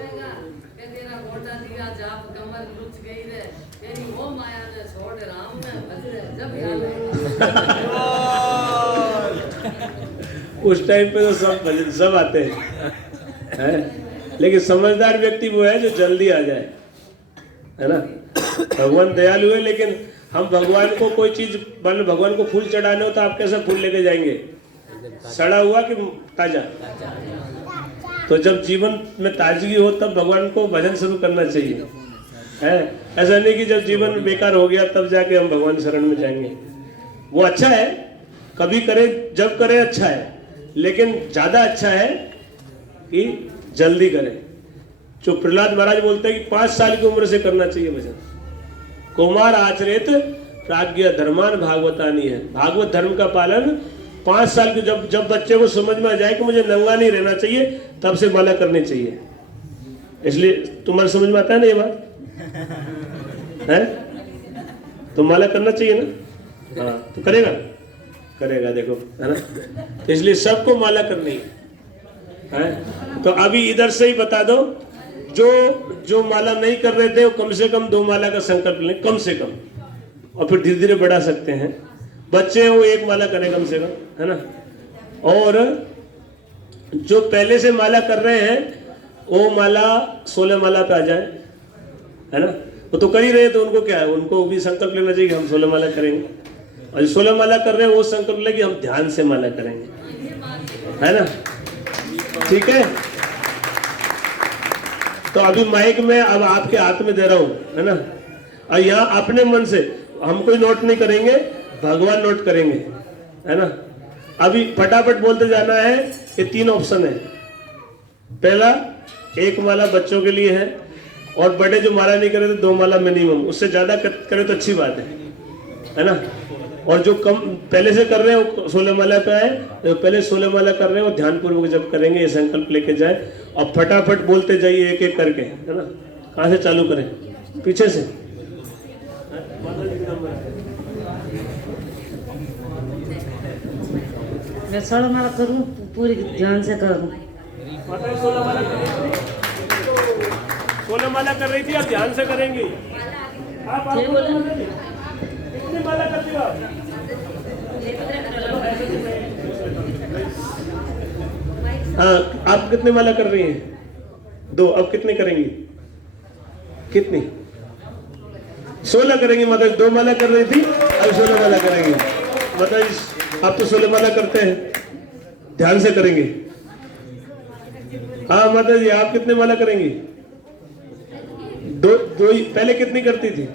उस टाइम पे तो सब भजन सब आते हैं, लेकिन समझदार व्यक्ति वो है जो जल्दी आ जाए, है ना। भगवान दयालु है, लेकिन हम भगवान को कोई चीज मान लो भगवान को फूल चढ़ाने हो तो आप कैसा फूल लेके जाएंगे? सड़ा हुआ कि ताजा? तो जब जीवन में ताजगी हो तब भगवान को भजन शुरू करना चाहिए, है। ऐसा नहीं कि जब जीवन बेकार हो गया तब जाके हम भगवान शरण में जाएंगे। वो अच्छा है, कभी करे जब करे अच्छा है, लेकिन ज्यादा अच्छा है कि जल्दी करे। जो प्रहलाद महाराज बोलते हैं कि 5 साल की उम्र से करना चाहिए भजन। कुमार आचरित प्राज्ञ धर्मान भागवतानी है। भागवत धर्म का पालन 5 साल के जब बच्चे को समझ में आ जाए कि मुझे नंगा नहीं रहना चाहिए, तब से माला करनी चाहिए। इसलिए तुम्हारे समझ में आता है ना ये बात है? तो माला करना चाहिए ना। हाँ तो करेगा देखो, है ना। इसलिए सबको माला करनी है। तो अभी इधर से ही बता दो, जो माला नहीं कर रहे थे वो कम से कम 2 माला का संकल्प लें, कम से कम, और फिर धीरे धीरे बढ़ा सकते हैं। बच्चे वो 1 माला करें कम से कम, है ना। और जो पहले से माला कर रहे हैं वो माला 16 माला पे आ जाए, है ना। वो तो कर ही रहे, तो उनको क्या है, उनको भी संकल्प लेना चाहिए कि हम 16 माला करेंगे। और 16 माला कर रहे हैं वो संकल्प ले कि हम ध्यान से माला करेंगे, है ना। ठीक है। तो अभी माइक में अब आपके हाथ में दे रहा हूं, है ना। और यहाँ अपने मन से हम कोई नोट नहीं करेंगे, भगवान नोट करेंगे, है ना। अभी फटाफट बोलते जाना है। ये 3 ऑप्शन है। पहला 1 माला बच्चों के लिए है, और बड़े जो माला नहीं करे तो 2 माला मिनिमम, उससे ज्यादा करे तो अच्छी बात है ना। और जो कम पहले से कर रहे हैं वो 16 माला पे आए, तो पहले 16 माला कर रहे हैं वो ध्यान पूर्वक जब करेंगे ये संकल्प लेके जाए, और फटाफट बोलते जाइए एक एक करके, है ना। कहाँ से चालू करें? पीछे से। मैं 16 माला करूं, पूरी ध्यान से करूं। 16 माला कर रही थी, आप ध्यान से करेंगी। आप कितनी माला करती हो आप? हाँ, आप कितने माला कर रही हैं? 2। अब कितने करेंगी? कितनी? 16 करेंगी। मतलब 2 माला कर रही थी, अब 16 माला करेंगी। मतलब आप तो 16 माला करते हैं, ध्यान से करेंगे। हाँ माता जी, आप कितने माला करेंगी? 2 ही। पहले कितनी करती थी?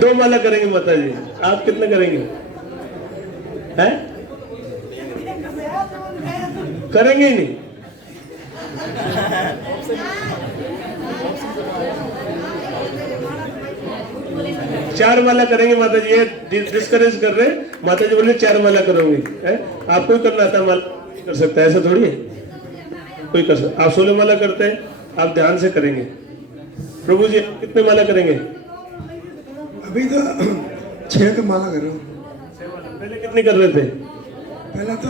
2 माला करेंगे माता जी। आप कितने करेंगे? हैं? करेंगे ही नहीं। 4 माला करेंगे माता जी, ये डिस्करेज कर रहे हैं। माता जी बोले 4 माला करोगे, है? आपको ही करना था, माला नहीं कर सकता, ऐसा थोड़ी है, कोई कर सकता। आप 16 माला करते हैं, आप ध्यान से करेंगे। प्रभु जी आप कितने माला करेंगे? अभी तो 6 का माला कर रहा हूँ। पहले कितनी कर रहे थे? पहला तो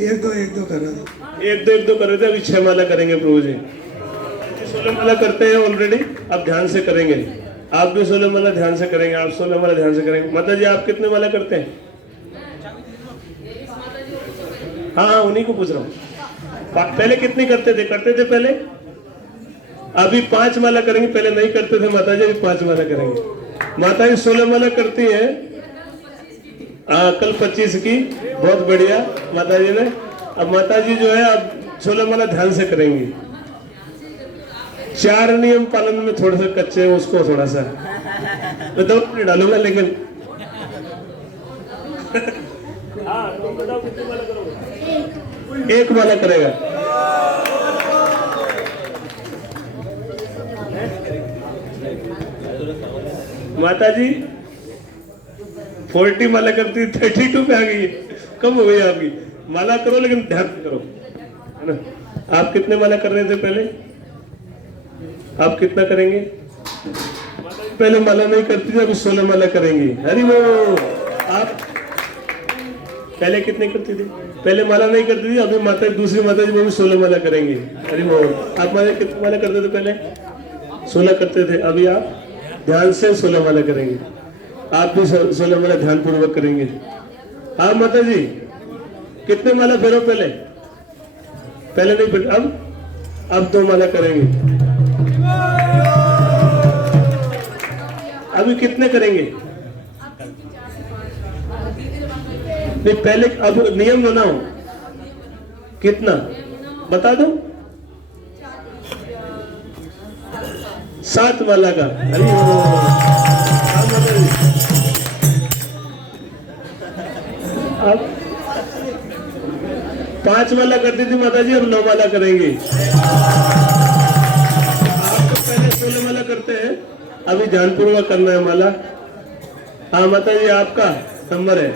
1-2 कर रहा था। 1-2 कर रहे थे, अभी 6 माला करेंगे प्रभु जी। 16 माला करते हैं ऑलरेडी, अब ध्यान से करेंगे। आप भी 16 माला ध्यान से करेंगे, आप 16 माला ध्यान से करेंगे। माता जी आप कितने माला करते हैं? हाँ, उन्हीं को पूछ रहा हूँ। पहले कितनी करते थे पहले? अभी 5 माला करेंगे, पहले नहीं करते थे माता जी, अभी 5 माला करेंगे। माता जी 16 माला करती है, कल 25 की, बहुत बढ़िया माता जी ने। अब माता जी जो है अब 16 माला ध्यान से करेंगी। 4 नियम पालन में थोड़ा सा कच्चे हैं, उसको थोड़ा सा मैं दौड़ नहीं डालूंगा, लेकिन हाँ, तुम बताओ कितनी माला करोगे? 1 माला करेगा। माता जी 40 माला करती, 32 पे आ गई है, कम हो गई आपकी। माला करो लेकिन ध्यान से करो, है ना? आप कितने माला कर रहे थे पहले? आप कितना करेंगे? पहले माला नहीं करती थी, अभी 16 माला करेंगी। हरि बोल। आप पहले कितने करती थी? पहले माला नहीं करती थी, अभी माता दूसरी माता जी में भी 16 माला करेंगी। हरि बोल। आप माला कितने माला करते थे पहले? 16 करते थे, अभी आप ध्यान से 16 माला करेंगे। आप भी 16 माला ध्यान पूर्वक करेंगे। हाँ माता जी कितने माला फेरो? पहले नहीं फेर, अब 2 माला करेंगे। अभी कितने करेंगे? नहीं पहले, अब नियम बनाओ, कितना बता दो। 7 माला का। हरि अब 5 माला करती थी माता जी, अब 9 माला करेंगे। आप तो पहले 16 माला करते हैं, अभी ध्यानपूर्वक करना है माला। हाँ माता जी आपका नंबर है।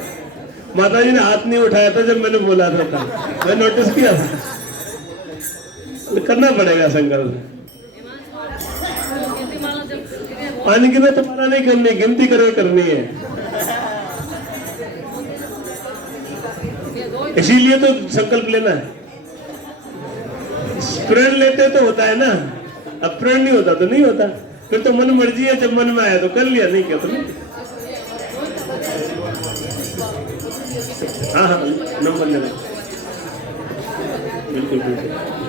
माता जी ने हाथ नहीं उठाया था जब मैंने बोला था, मैं नोटिस किया था। तो करना पड़ेगा संकल्प। पानी की ना तुम्हारा नहीं करनी, गिनती करके करनी है। इसीलिए तो संकल्प लेना है। प्रण लेते तो होता है ना, अब प्रण नहीं होता तो नहीं होता। फिर तो मन मर्जी है, जब मन में आया तो कर लिया, नहीं किया तो नहीं। हाँ हाँ, नंबर लेना, बिल्कुल बिल्कुल।